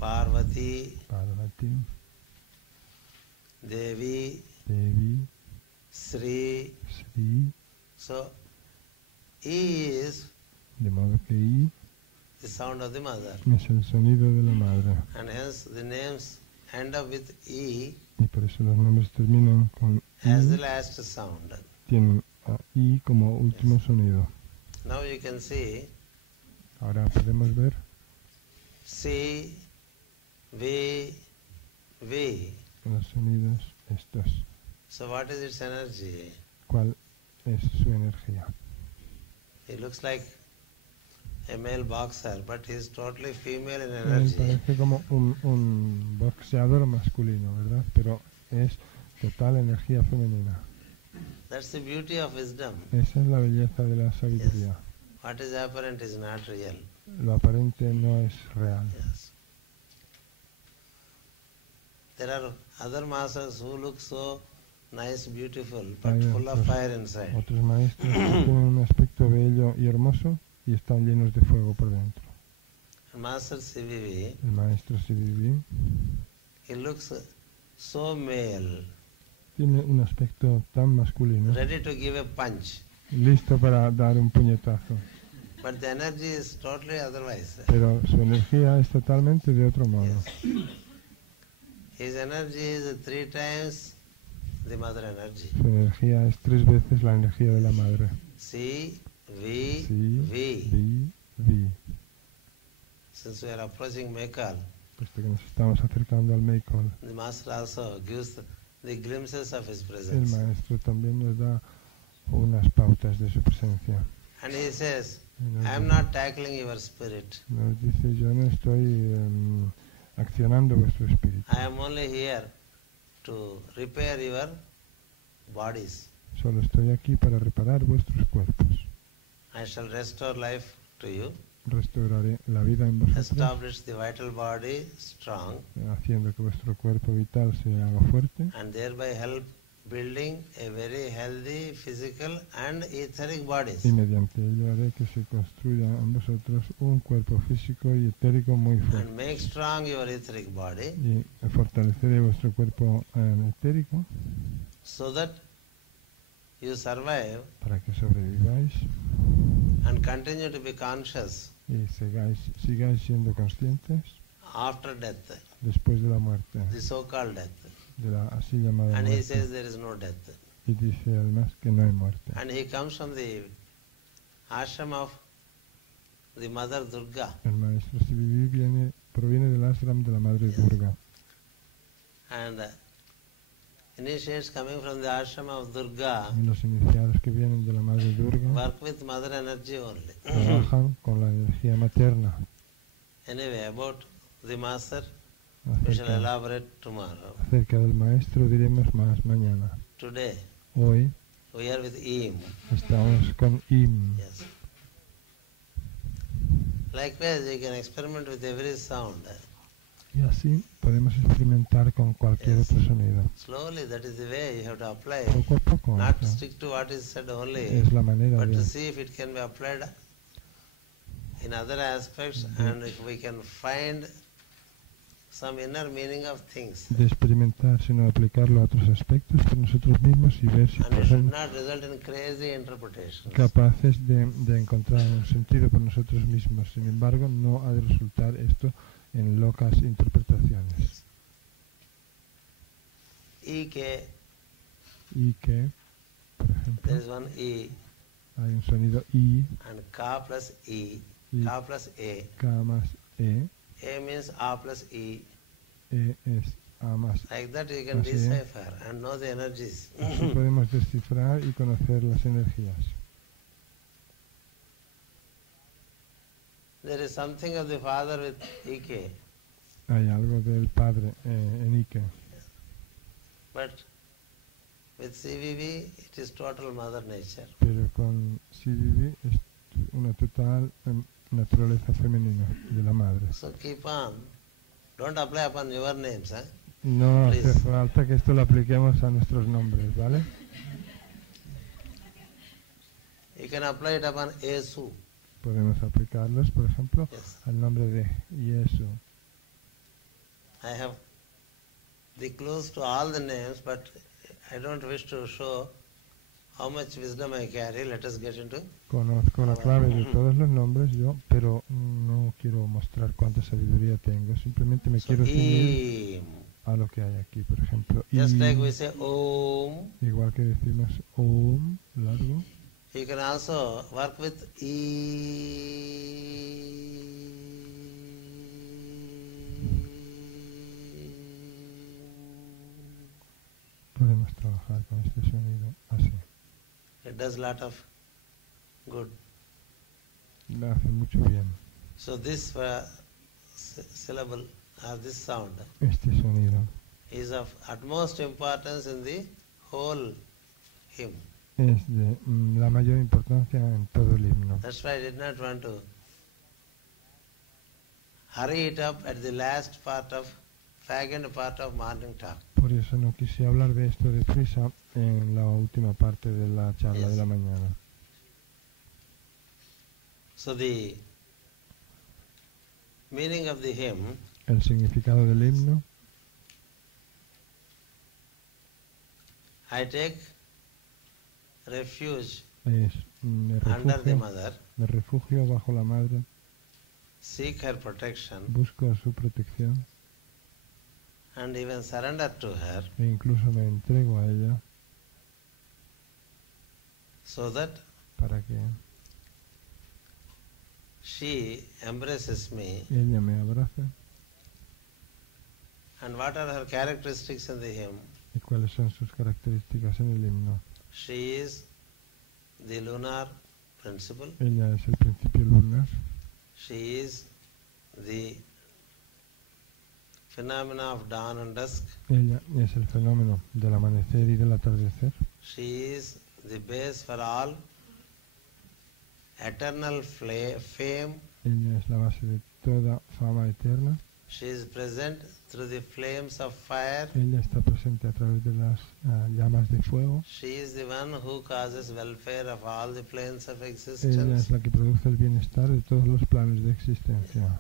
Parvati, Parvati, Devi, Devi, Sri. Sri, So E is de modo que I the sound of the mother. es el sonido de la madre. And hence the names end up with E Y por eso los nombres terminan con as the I, last sound. tienen a I como último sonido. Now you can see Ahora podemos ver C, V, V. los sonidos estos. So what is its energy? ¿Cuál es su energía? He looks like a male boxer, but he is totally female in Él energy. parece como un boxeador masculino, ¿verdad? Pero es total energía femenina. That's the beauty of wisdom. Esa es la belleza de la sabiduría. What is apparent is not real. Lo aparente no es real. Yes. There are other masters who look so nice, beautiful, but Hay full of fire inside. otros maestros que tienen un aspecto bello y hermoso y están llenos de fuego por dentro. Master CVV, El maestro Siddhi he looks so male, tiene un aspecto tan masculino, ready to give a punch. listo para dar un puñetazo, But the energy is totally otherwise. pero su energía es totalmente de otro modo. His energy is 3 times the mother energy. Su energía es 3 veces la energía de la madre. C, V, Sí, V. vi. Since we are approaching Mekal, Puesto que nos estamos acercando al Meikol, the master also gives the glimpses of his el presence. maestro también nos da unas pautas de su presencia. And he says, Y nos I am dice- not tackling your spirit. Nos dice, yo no estoy accionando vuestro espíritu, I am only here to repair your bodies. solo estoy aquí para reparar vuestros cuerpos. I shall restore life to you, Restauraré la vida en vosotros, establish the vital body strong, haciendo que vuestro cuerpo vital se haga fuerte and thereby help building a very healthy physical and etheric bodies. y mediante ello haré que se construya en vosotros un cuerpo físico y etérico muy And fuerte. make strong your etheric body Y fortaleceré vuestro cuerpo etérico so that you survive para que sobreviváis and continue to be conscious y sigáis siendo conscientes after death, después de la muerte, the so-called death. de la así llamada And he muerte. says there is no death. Y dice además que no hay muerte. And he comes from the ashram of the mother Durga. El maestro Siddhi proviene del ashram de la madre Durga. And initiates coming from the ashram of Durga Y los iniciados que vienen de la madre Durga work with mother energy only. trabajan con la energía materna. Anyway, about the master, we shall Acerca, elaborate tomorrow. acerca del maestro diremos más mañana. Today, Hoy we are with Im. estamos con Im. Yes. Likewise, you can experiment with every sound. Y así podemos experimentar con cualquier Yes. otro sonido. Slowly, that is the way you have to apply. Poco a poco. Not esa stick to what is said only, es la manera but to de, see if it can be applied in other aspects and if we can find some inner meaning of things. de experimentar, sino aplicarlo a otros aspectos por nosotros mismos y ver si And it should podemos not result in crazy interpretations. capaces de encontrar un sentido por nosotros mismos. Sin embargo, no ha de resultar esto en locas interpretaciones. E que Y que, por ejemplo, there is one E hay un sonido I, and Ka plus E, y Ka plus A. K más E, A means A plus E. E es A más E. Like that you can Así es. decipher and know the energies. Así podemos descifrar y conocer las energías. There is something of the father with Ike, Hay algo del Padre en Ike, but with CVV it is total mother nature. pero con CDD es una total naturaleza femenina de la madre. So keep on. Don't apply upon your names, eh? No hace Please. falta que esto lo apliquemos a nuestros nombres, ¿vale? You can apply it upon Yesu. Podemos aplicarlos, por ejemplo, Yes. al nombre de Yesu. I have the clues to all the names, but I don't wish to show how much wisdom I carry. Let us get into. Conozco la clave de todos los nombres yo, pero no quiero mostrar cuánta sabiduría tengo. Simplemente me So, quiero ceñir Im. a lo que hay aquí, por ejemplo. Just Im, like we say Om, igual que decimos Om, largo. you can also work with Podemos trabajar con este sonido así. It does lot of good. Me hace mucho bien. So this syllable or this sound Este sonido is of utmost importance in the whole hymn. es de la mayor importancia en todo el himno. That's why I did not want to hurry it up at the last part of, second part of morning talk. Por eso no quise hablar de esto deprisa en la última parte de la charla Yes. de la mañana. So the meaning of the hymn El significado del himno, I take refuge es under the mother, me refugio bajo la madre, seek her protection, busco su protección and even surrender to her, e incluso me entrego a ella so that para que she embraces me. ella me abrace. And what are her characteristics in the hymn? ¿Y cuáles son sus características en el himno? She is the lunar principle. Ella es el principio lunar, She is the phenomena of dawn and dusk. ella es el fenómeno del amanecer y del atardecer, She is the base for all eternal fame. ella es la base de toda fama eterna, She is present through the flames of fire. ella está presente a través de las llamas de fuego, She is the one who causes welfare of all the planes of ella existence. es la que produce el bienestar de todos los planes de existencia,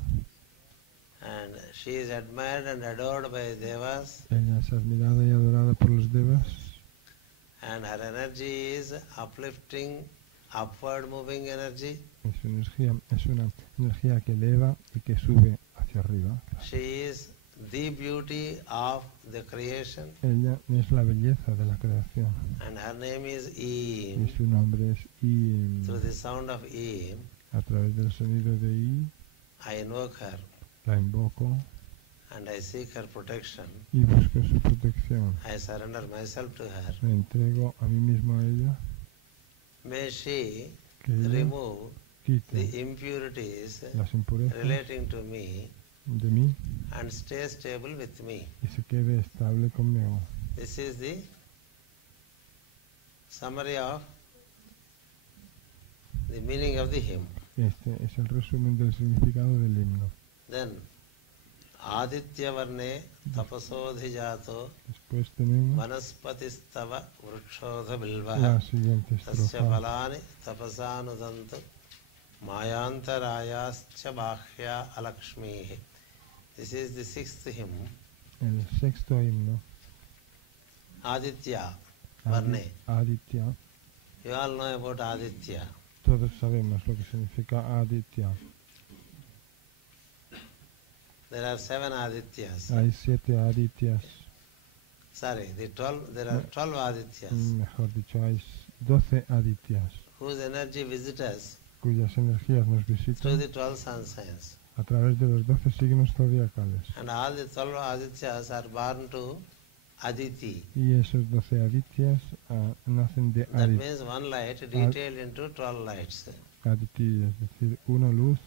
And she is admired and adored by devas. ella es admirada y adorada por los devas, And her energy is uplifting, upward moving energy. es una energía que eleva y que sube hacia arriba. She is the beauty of the creation. Ella es la belleza de la creación And her name is y Im. su nombre es Im. Through the sound of Im, A través del sonido de I I invoke her la invoco and I seek her protection. y busco su protección. I surrender myself to her. Me entrego a mí mismo a ella, May she que ella remove quite the impurities las impurezas relating to me de mí and stay stable with me. y se quede estable conmigo. This is the summary of the meaning of the hymn. Este es el resumen del significado del himno. Then, Aditya Varne Tapasodhijato Después tenemos Vanaspatistava Vrukshodha Bilvaha la siguiente Tasya estrofa. Phalani Tapasanudantu Mayantarayascha Bhahya Alakshmihi. This is the sixth hymn. El sexto himno, Aditya Varne. Aditya. You all know about Aditya. Todos sabemos lo que significa Aditya. There are 7 Adityas. Hay 7 Adityas. Sorry, there are 12 Adityas Mejor dicho, hay 12 Adityas, whose energy visits us cuyas energías nos through visitan the 12 sun signs. a través de los 12 signos zodiacales. And all the 12 Adityas are born to Aditi. Y esos 12 Adityas nacen de That means one light detailed into 12 lights. Aditi, es decir, una luz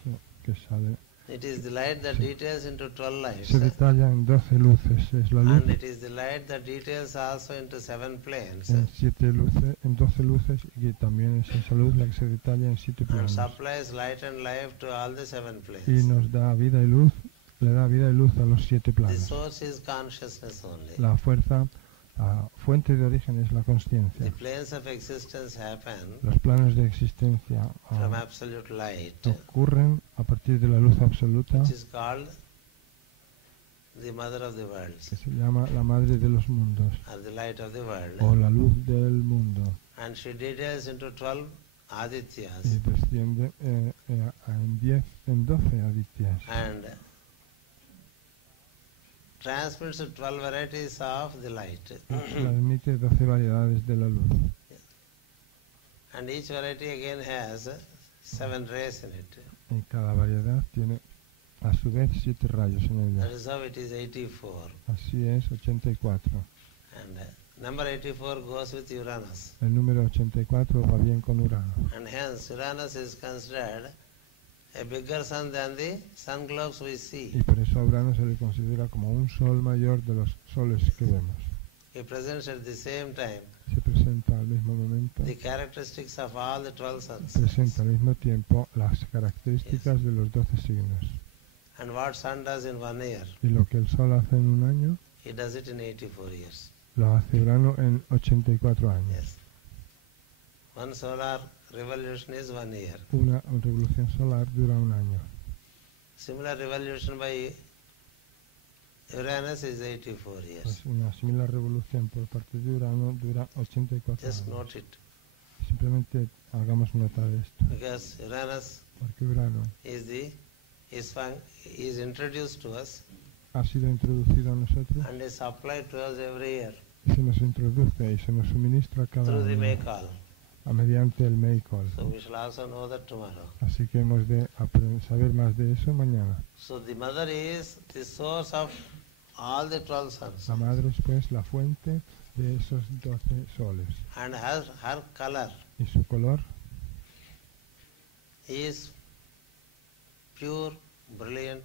que sale It is the light that details into 12 lights. Se detalla en 12 luces, es la luz And it is the light that details also into 7 planes. en 7 luces, en 12 luces, y también es esa luz la que se detalla en 7 And planos. supplies light and life to all the 7 planes. Y nos da vida y luz, le da vida y luz a los 7 The planos. source is consciousness only. La fuerza, la fuente de origen es la consciencia. The planes of existence happen Los planos de existencia from absolute light, ocurren a partir de la luz absoluta, which is called the mother of the worlds, que se llama la madre de los mundos, or the light of the world. o la luz del mundo, And she details into 12 adityas. y desciende en 12 adityas, And transmits 12 varieties of the light. transmite 12 variedades de la luz, And each variety again has 7 rays in it. y cada variedad tiene a su vez 7 rayos en That ella. is how it is 84. Así es, 84. And number 84 goes with Uranus. El número 84 va bien con Urano, And hence Uranus is considered a bigger sun than the sun globes we see. y por eso a Urano se le considera como un sol mayor de los soles que vemos. He presents at the same time Se presenta al mismo momento, the characteristics of all the 12 suns. presenta al mismo tiempo las características de los 12 signos. And what sun does in 1 year, Y lo que el sol hace en un año, he does it in 84 years. lo hace Urano en 84 años. Yes. One solar revolution is 1 year. Una revolución solar dura un año. Similar revolution by Uranus is 84 years. Pues una similar revolución por parte de Urano dura 84 Just años. note it, Simplemente hagamos nota de esto, because Uranus porque Urano is introduced to us ha sido introducido a nosotros and is supplied to us every year y se nos introduce y se nos suministra cada through the año Maycall. mediante el Maycall. So we shall also know that tomorrow. Así que hemos de saber más de eso mañana. So the mother is the source of all the 12 suns, La madre es pues la fuente de esos 12 soles. and her color Y su color is pure, brilliant,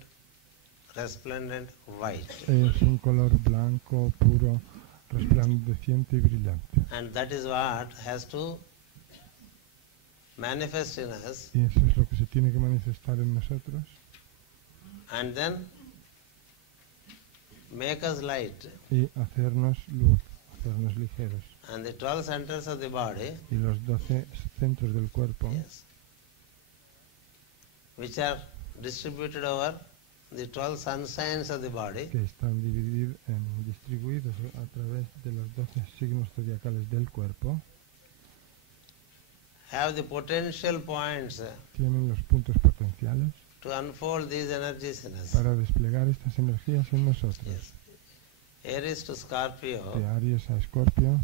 resplendent white. es un color blanco, puro, resplandeciente y brillante. And that is what has to manifest in us, Y eso es lo que se tiene que manifestar en nosotros and then make us light. y hacernos luz, hacernos ligeros. And the 12 centers of the body, Y los 12 centros del cuerpo, yes, which are distributed over the 12 sun signs of the body, que están distribuidos a través de los 12 signos zodiacales del cuerpo, have the potential points tienen los puntos potenciales to unfold these energies in us. para desplegar estas energías en nosotros. Yes. Aries to Scorpio, De Aries a Escorpio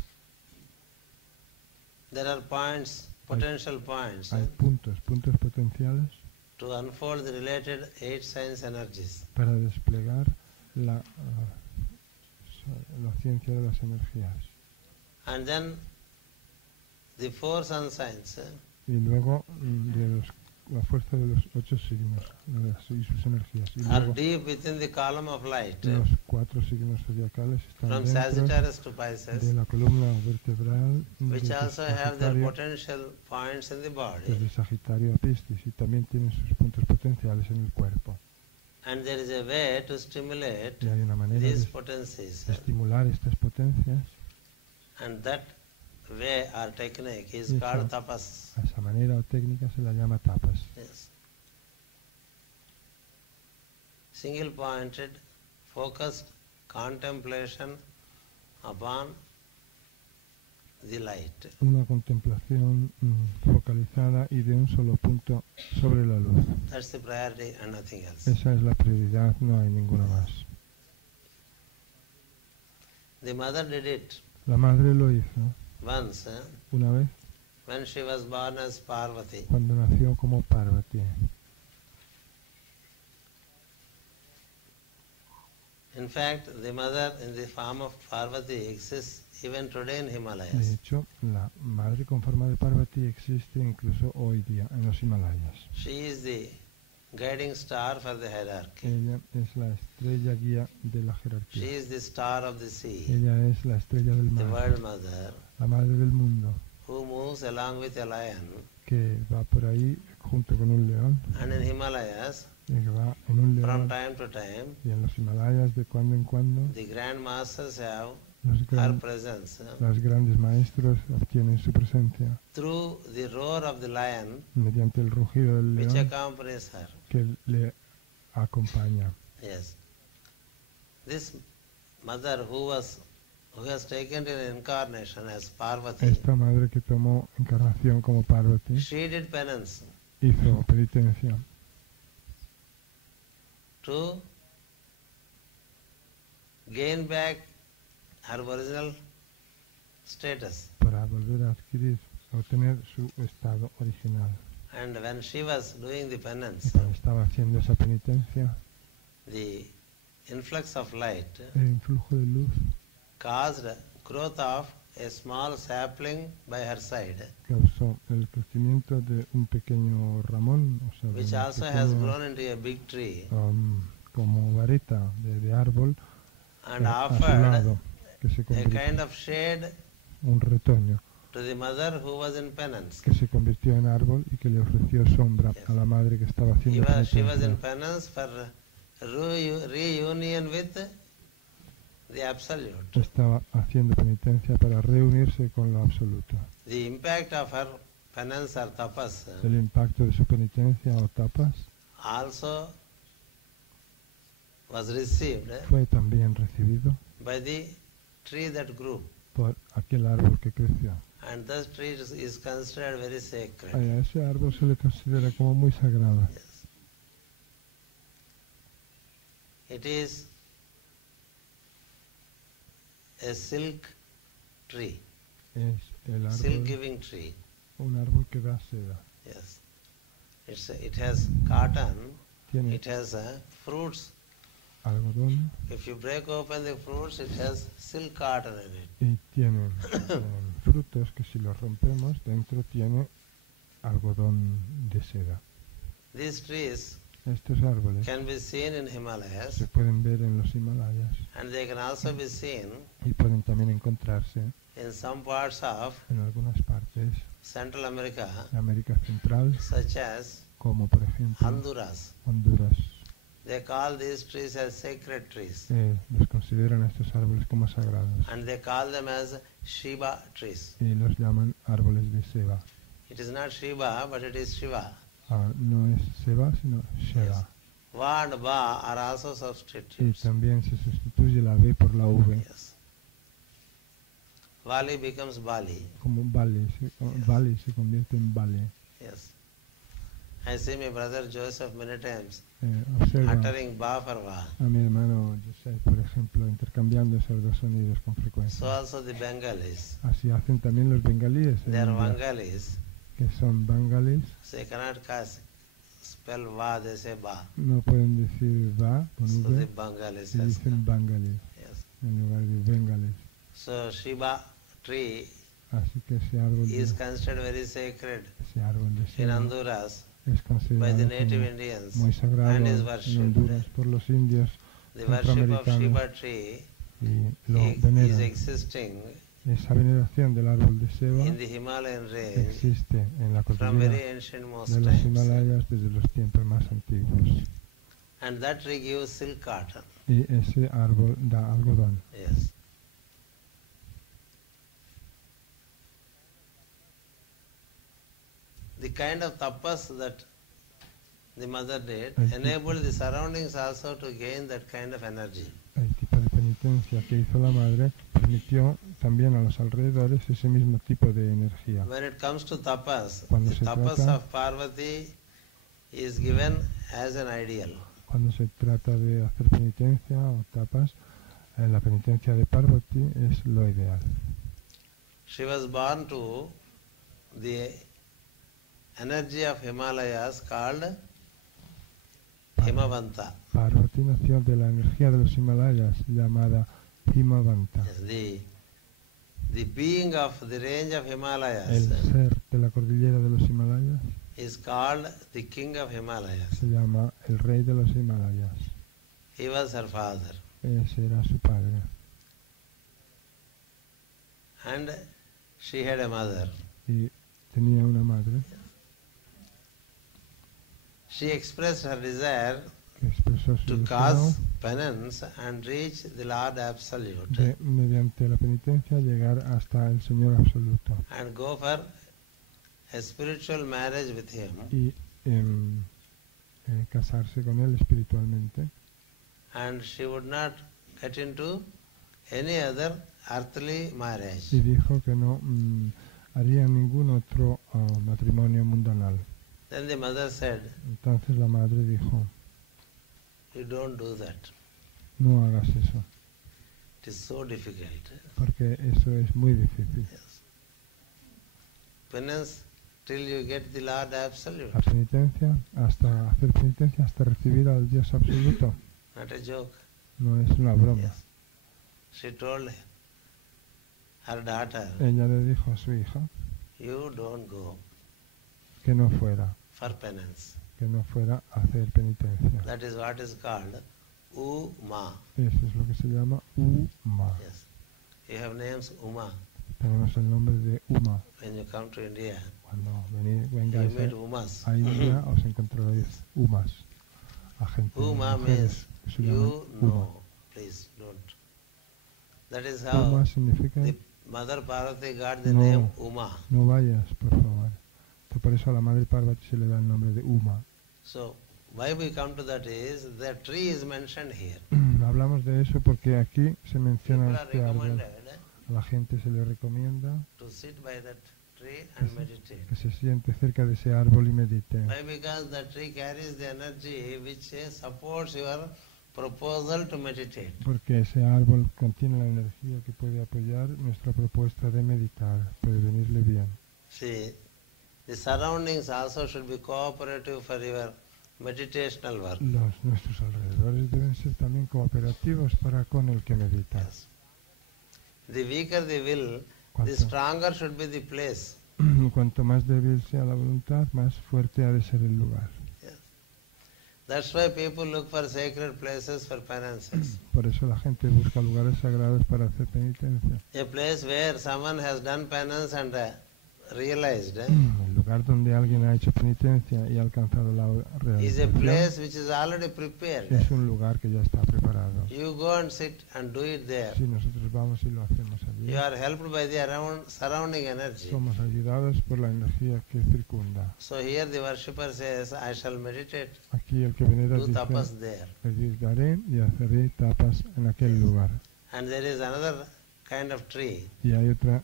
there are points, potential points, hay puntos potenciales to unfold the related 8 signs energies. para desplegar la ciencia de las energías. And then the 4 sun signs Y luego la fuerza de los 8 signos y sus energías. Y are luego deep within the column of light, los 4 signos zodiacales están from dentro Sagittarius to de Pisces, la columna vertebral which desde also have their Sagitario, potential points in the body. desde Sagitario a Piscis, y también tienen sus puntos potenciales en el cuerpo. And there is a way to stimulate Y hay una manera these de potencies. estimular estas potencias. And that way or technique is Yes, called sir. tapas. A esa manera o técnica se la llama tapas. Yes. Single pointed, focused contemplation upon the light. Una contemplación focalizada y de un solo punto sobre la luz. That's the priority and nothing else. Esa es la prioridad, no hay ninguna más. The mother did it La madre lo hizo once una vez when she was born as Parvati. cuando nació como Parvati. In fact, the mother in the form of Parvati exists even today in De Himalayas. hecho, la madre con forma de Parvati existe incluso hoy día en los Himalayas. She is the guiding star for the hierarchy. Ella es la estrella guía de la She jerarquía. is the star of the sea, Ella es la estrella del the mar, world mother, la madre del mundo, who moves along with a lion. que va por ahí junto con un león, And in Himalayas, y que va en un from león, time to time, y en los Himalayas de cuando en cuando the grand masters have los, her presence. los grandes maestros obtienen su presencia Through the roar of the lion, mediante el rugido del which león accompanies her. que le acompaña. Yes. This mother who has taken an incarnation as Parvati, Esta madre que tomó encarnación como Parvati she did penance hizo penitencia to gain back her original status. para volver a adquirir o tener su estado original. And when she was doing the penance, Y cuando estaba haciendo esa penitencia, the influx of light el influjo de luz caused growth of a small sapling by her side, causó el crecimiento de un pequeño ramón, o sea, de which un also has pequeño, grown into a big tree como vareta de árbol and a su offered lado, que se a convirtió kind of shade un retoño, to the mother who was in penance. que se convirtió en árbol y que le ofreció sombra a la madre que estaba haciendo She was in penitencia. penance for reunion with the Absolute. Estaba haciendo penitencia para reunirse con lo absoluto. The impact of her penance or tapas El impacto de su penitencia o tapas also was received fue también recibido by the tree that grew. por aquel árbol que creció. And this tree is considered very sacred. A ese árbol se le considera como muy sagrado. Yes. It is a silk tree, Es el silk árbol, giving tree. un árbol que da seda. Yes. It has cotton, Tiene it has fruits. algodón If you break open the fruits, it has silk cotton in it. y tiene frutos que si los rompemos dentro tiene algodón de seda. These trees Estos árboles can be seen in Himalayas, se pueden ver en los Himalayas and they can also be seen y pueden también encontrarse in some parts of en algunas partes Central America, de América Central, such as como por ejemplo Honduras. Honduras. They call these trees as sacred trees, Los consideran a estos árboles como sagrados and they call them as Shiva trees. y los llaman árboles de Seva. It is not Shiva, but it is Shiva. No es Seva, sino Sheva. Va and Ba are also Y substitutes. también se sustituye la B por la V, Yes. Vali becomes Bali. como Bali. Bali se convierte en Bali. Yes. I see my brother Joseph many times Observa uttering Ba for Va. a mi hermano Joseph, por ejemplo, intercambiando esos dos sonidos con So frecuencia. also the Bengalis. Así hacen también los bengalíes, en They are India, Bengalis. que son bengalíes. So they cannot spell Va, they say Ba. No pueden decir va con So the V Bengalis y has dicen bengalíes yes. en lugar de bengalíes. So Shiva tree Así que ese árbol is de, considered very sacred ese árbol de in Seva Honduras es by the considerado native como Indians muy sagrado and is en worshipped. Honduras por los indios The worship of centroamericanos Shiva tree y lo is veneran. existing Esa veneración del árbol de Seva in the Himalayan range existe en la from cordillera very ancient most de los times. Himalayas desde los tiempos más antiguos. And that tree gives silk cotton. Y ese árbol da algodón. Yes. The kind of tapas that the mother did enabled the surroundings also to gain that kind of energy. El tipo de penitencia que hizo la madre permitió también a los alrededores ese mismo tipo de energía. When it comes to tapas, Cuando the se tapas trata- of Parvati is given as an ideal. Cuando se trata de hacer penitencia o tapas, la penitencia de Parvati es lo ideal. She was born to the energy of Himalayas called Himavanta. Parvati nació de la energía de los Himalayas llamada Himavanta. Yes, the being of the range of El Himalayas ser de la cordillera de los Himalayas is called the king of Himalayas. se llama el rey de los Himalayas. He was her father. Ese era su padre. And she had a mother. Y tenía una madre She expressed her desire que expresó su to deseo cause penance and reach the Lord Absolute de, mediante la penitencia, llegar hasta el Señor absoluto and go for a spiritual marriage with Him. y casarse con él espiritualmente. And she would not get into any other earthly marriage. Y dijo que no haría ningún otro matrimonio mundanal. Then the mother said, Entonces la madre dijo, you don't do that. no hagas eso, It is so difficult. porque eso es muy difícil. Yes. Penance till you get the Lord Absolute. La penitencia, hasta hacer penitencia, hasta recibir al Dios absoluto, Not a joke. no es una broma. Yes. She told her daughter, Ella le dijo a su hija you don't go que no fuera, for penance. a hacer penitencia. That is what is called Uma. Eso es lo que se llama Uma. Yes. You have names Uma. Tenemos el nombre de Uma. When you come to India, Cuando you vengáis meet Umas. a India os encontraréis Umas, a gente, Uma mujeres means que se you llaman Uma. know. Please don't. That is how Uma significa the Mother Parvati got the No. name Uma. no vayas, por favor. Por eso a la madre Parvati se le da el nombre de Uma. So, why we come to that is, the tree is mentioned here. Hablamos de eso porque aquí se People menciona are este árbol. recommended A la gente se le recomienda to sit by that tree and meditate. que se siente cerca de ese árbol y medite. Why? Because the tree carries the energy which supports your proposal to meditate. Porque ese árbol contiene la energía que puede apoyar nuestra propuesta de meditar, puede venirle bien. See, the surroundings also should be cooperative for your meditational work. Nuestros alrededores deben ser también cooperativos para con el que medita. Yes. The weaker the will, the Cuanto, stronger should be the place. cuanto más débil sea la voluntad, más fuerte ha de ser el lugar. Yes. That's why people look for sacred places for penances. Por eso la gente busca lugares sagrados para hacer penitencia. A place where someone has done penance and realized El lugar donde alguien ha hecho penitencia y ha alcanzado la is a realización place which is already prepared. es un lugar que ya está preparado. You go and sit and do it there. Si nosotros vamos y lo hacemos allí, You are helped by the surrounding energy. somos ayudados por la energía que circunda. So here the worshipper says, I shall meditate, Aquí el que venera do dice, tapas there. meditaré y haceré tapas en aquel lugar. And there is another kind of tree Y hay otra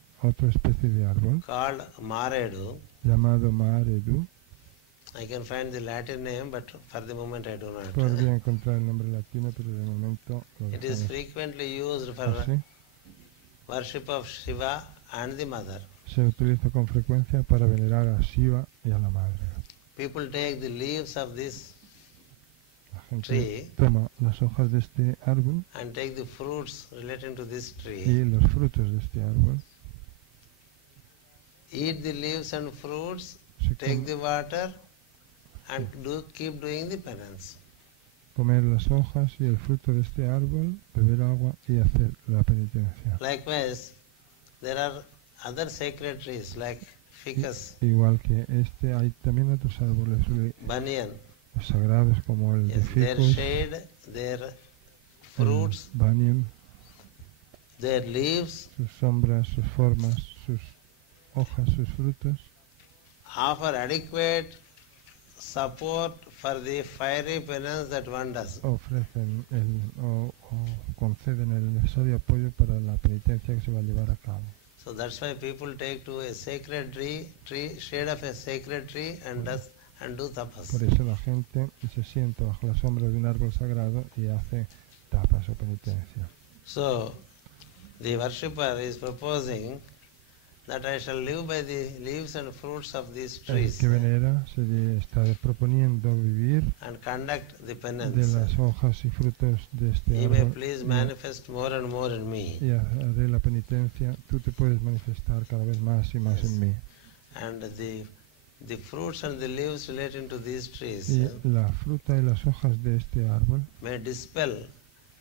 especie de árbol called Maredu. llamado Maredu. I can find the Latin name, but for the moment I do not. Podría encontrar el nombre latino, pero de momento lo It is dejamos frequently used for así. worship of Shiva and the mother. Se utiliza con frecuencia para venerar a Shiva y a la madre. People take the leaves of this La gente tree toma las hojas de este árbol and take the fruits relating to this tree, y los frutos de este árbol. eat the leaves and fruits, Se take the water, and keep doing the penance. comer las hojas y el fruto de este árbol, beber agua y hacer la penitencia. Likewise, there are other sacred trees like ficus, Igual que este, hay también otros árboles banyan. los sagrados como el de Yes, their ficus, shade, their fruits, el banyan, their leaves sus sombras, sus formas, sus hojas, sus frutos, offer adequate support for the fiery penance that one does. ofrecen o conceden el necesario apoyo para la penitencia que se va a llevar a cabo. So that's why people take to a sacred tree, shade of a sacred tree, and do tapas. Por eso la gente se sienta bajo la sombra de un árbol sagrado y hace tapas o penitencia. So the worshipper is proposing that I shall live by the leaves and fruits of these El trees que venera se le está proponiendo vivir and conduct the de penance. las hojas y frutos de este You may árbol please manifest more and more in me. y haré la penitencia. Tú te puedes manifestar cada vez más y más en mí. And the the fruits and the leaves relating to these trees y la fruta y las hojas de este árbol may dispel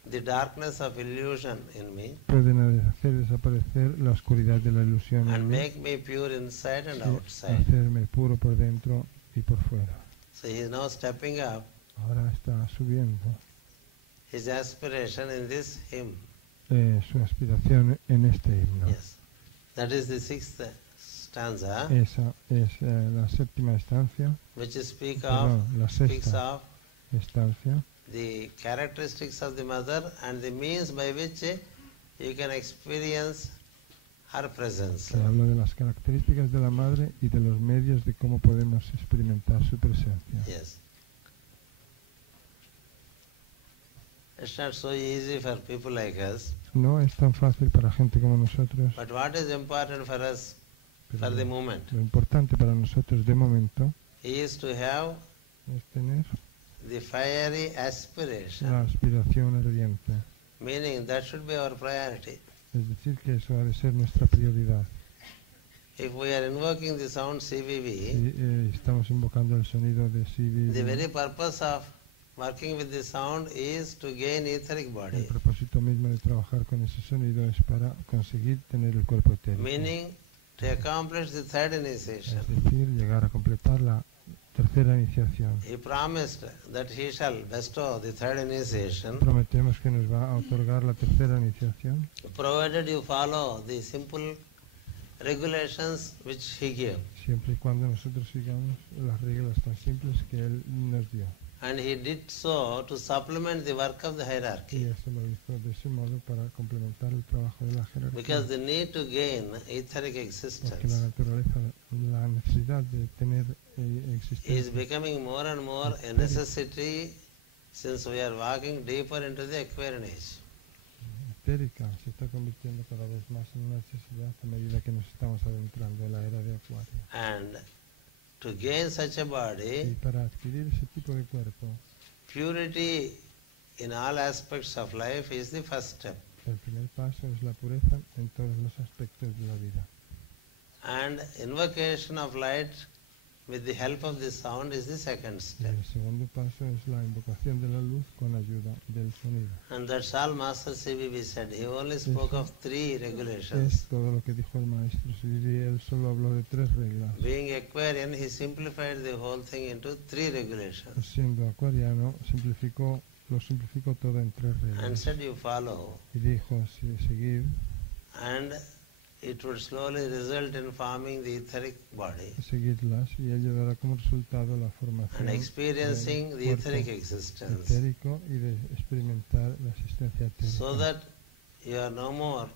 the darkness of illusion in me pueden hacer desaparecer la oscuridad de la ilusión and en mí make me pure inside and y outside. hacerme puro por dentro y por fuera. So he is now stepping up Ahora está subiendo his aspiration in this hymn. su aspiración en este himno. Yes. That is the sixth stanza, Esa es la séptima estancia, which speaks perdón, la speaks sexta of estancia, the characteristics of the mother and the means by which you can experience her presence. que habla de las características de la madre y de los medios de cómo podemos experimentar su presencia. Yes. It's not so easy for people like us, No es tan fácil para gente como nosotros, but what is important for us for the moment lo importante para nosotros de momento is to have es tener the fiery la aspiration, aspiración ardiente. meaning that should be our priority. Es decir, que eso ha de ser nuestra prioridad. If we are invoking the sound CVV, Si estamos invocando el sonido de the very CVV, purpose of working with the sound is to gain etheric el body, propósito mismo de trabajar con ese sonido es para conseguir tener el cuerpo etérico. meaning to accomplish the third Es initiation. decir, llegar a completar la tercera iniciación. He promised that he shall bestow the third initiation, Prometemos que nos va a otorgar la tercera iniciación, provided you follow the simple regulations which he gave. siempre y cuando nosotros sigamos las reglas tan simples que Él nos dio. And he did so to supplement the work of the Y hierarchy, eso lo hizo de ese modo para complementar el trabajo de la jerarquía. because the need to gain etheric Porque la existence naturaleza, la necesidad de tener is existencia becoming more and more a necessity since we are walking deeper into the Aquarian age. etérica se está convirtiendo cada vez más en una necesidad a medida que nos estamos adentrando en la era de Acuario. And to gain such a Y body, para adquirir ese tipo de cuerpo, purity in all aspects of life is the first step. el primer paso es la pureza en todos los aspectos de la vida. And invocation of light with the help of the sound is the second Y step. el segundo paso es la invocación de la luz con ayuda del sonido. And that's all Master CVV said. He only spoke of three regulations. Es todo lo que dijo el maestro Siviri. Él solo habló de 3 reglas. Being Aquarian, he simplified the whole thing into 3 regulations. Siendo acuariano, lo simplificó todo en 3 And reglas. said you follow. Y dijo, seguir, And it would slowly result in forming the etheric body seguirlas, y ello dará como resultado la and formación experiencing del the cuerpo etheric existence, etérico y de experimentar la existencia etérica. so that you are no more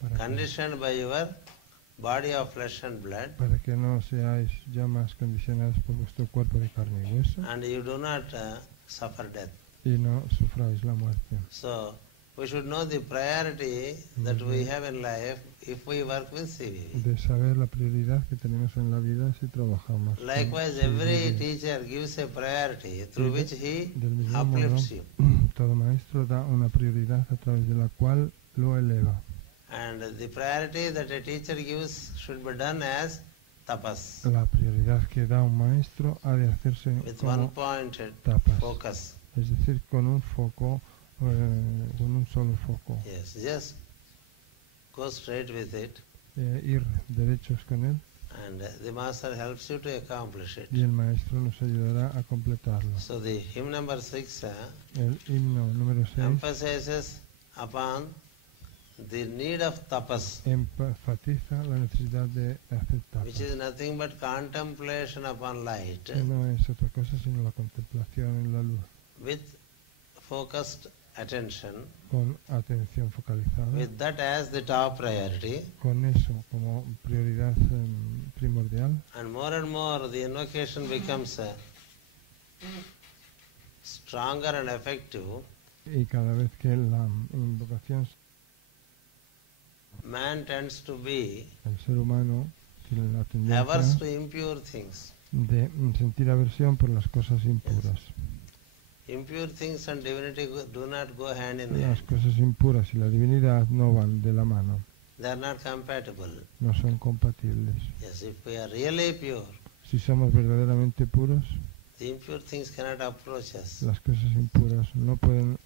para que, conditioned by your body of flesh and blood, para que no seáis ya más condicionados por vuestro cuerpo de carne y hueso and you do not suffer death. y no sufráis la muerte. So we should know the priority that we have in life if we work with CVV. De saber la prioridad que tenemos en la vida si trabajamos. con Likewise, CVV. every teacher gives a priority through which he Del mismo modo, uplifts you. todo maestro da una prioridad a través de la cual lo eleva. And the priority that a teacher gives should be done as tapas, La prioridad que da un maestro ha de hacerse with como one-pointed tapas, focus. es decir, con un foco, con un solo foco. Yes, just go straight with it, Ir derechos con él, and the master helps you to accomplish it. y el maestro nos ayudará a completarlo. So the hymn number 6 El himno número 6 emphasizes upon the need of tapas, enfatiza la necesidad de hacer tapas, which is nothing but contemplation upon light que no es otra cosa sino la contemplación en la luz, with focused attention, con atención focalizada, with that as the top priority, con eso como prioridad primordial, and more the invocation becomes stronger and effective. y cada vez que la invocación, Man tends to be el ser humano tiene la averse tendencia to impure things. de sentir aversión por las cosas impuras. Impure things and divinity do not go hand in Las hand. cosas impuras y la divinidad no van de la mano, They are not compatible. no son compatibles. Yes, if we are really pure, Si somos verdaderamente puros, the impure things cannot approach us. las cosas impuras no pueden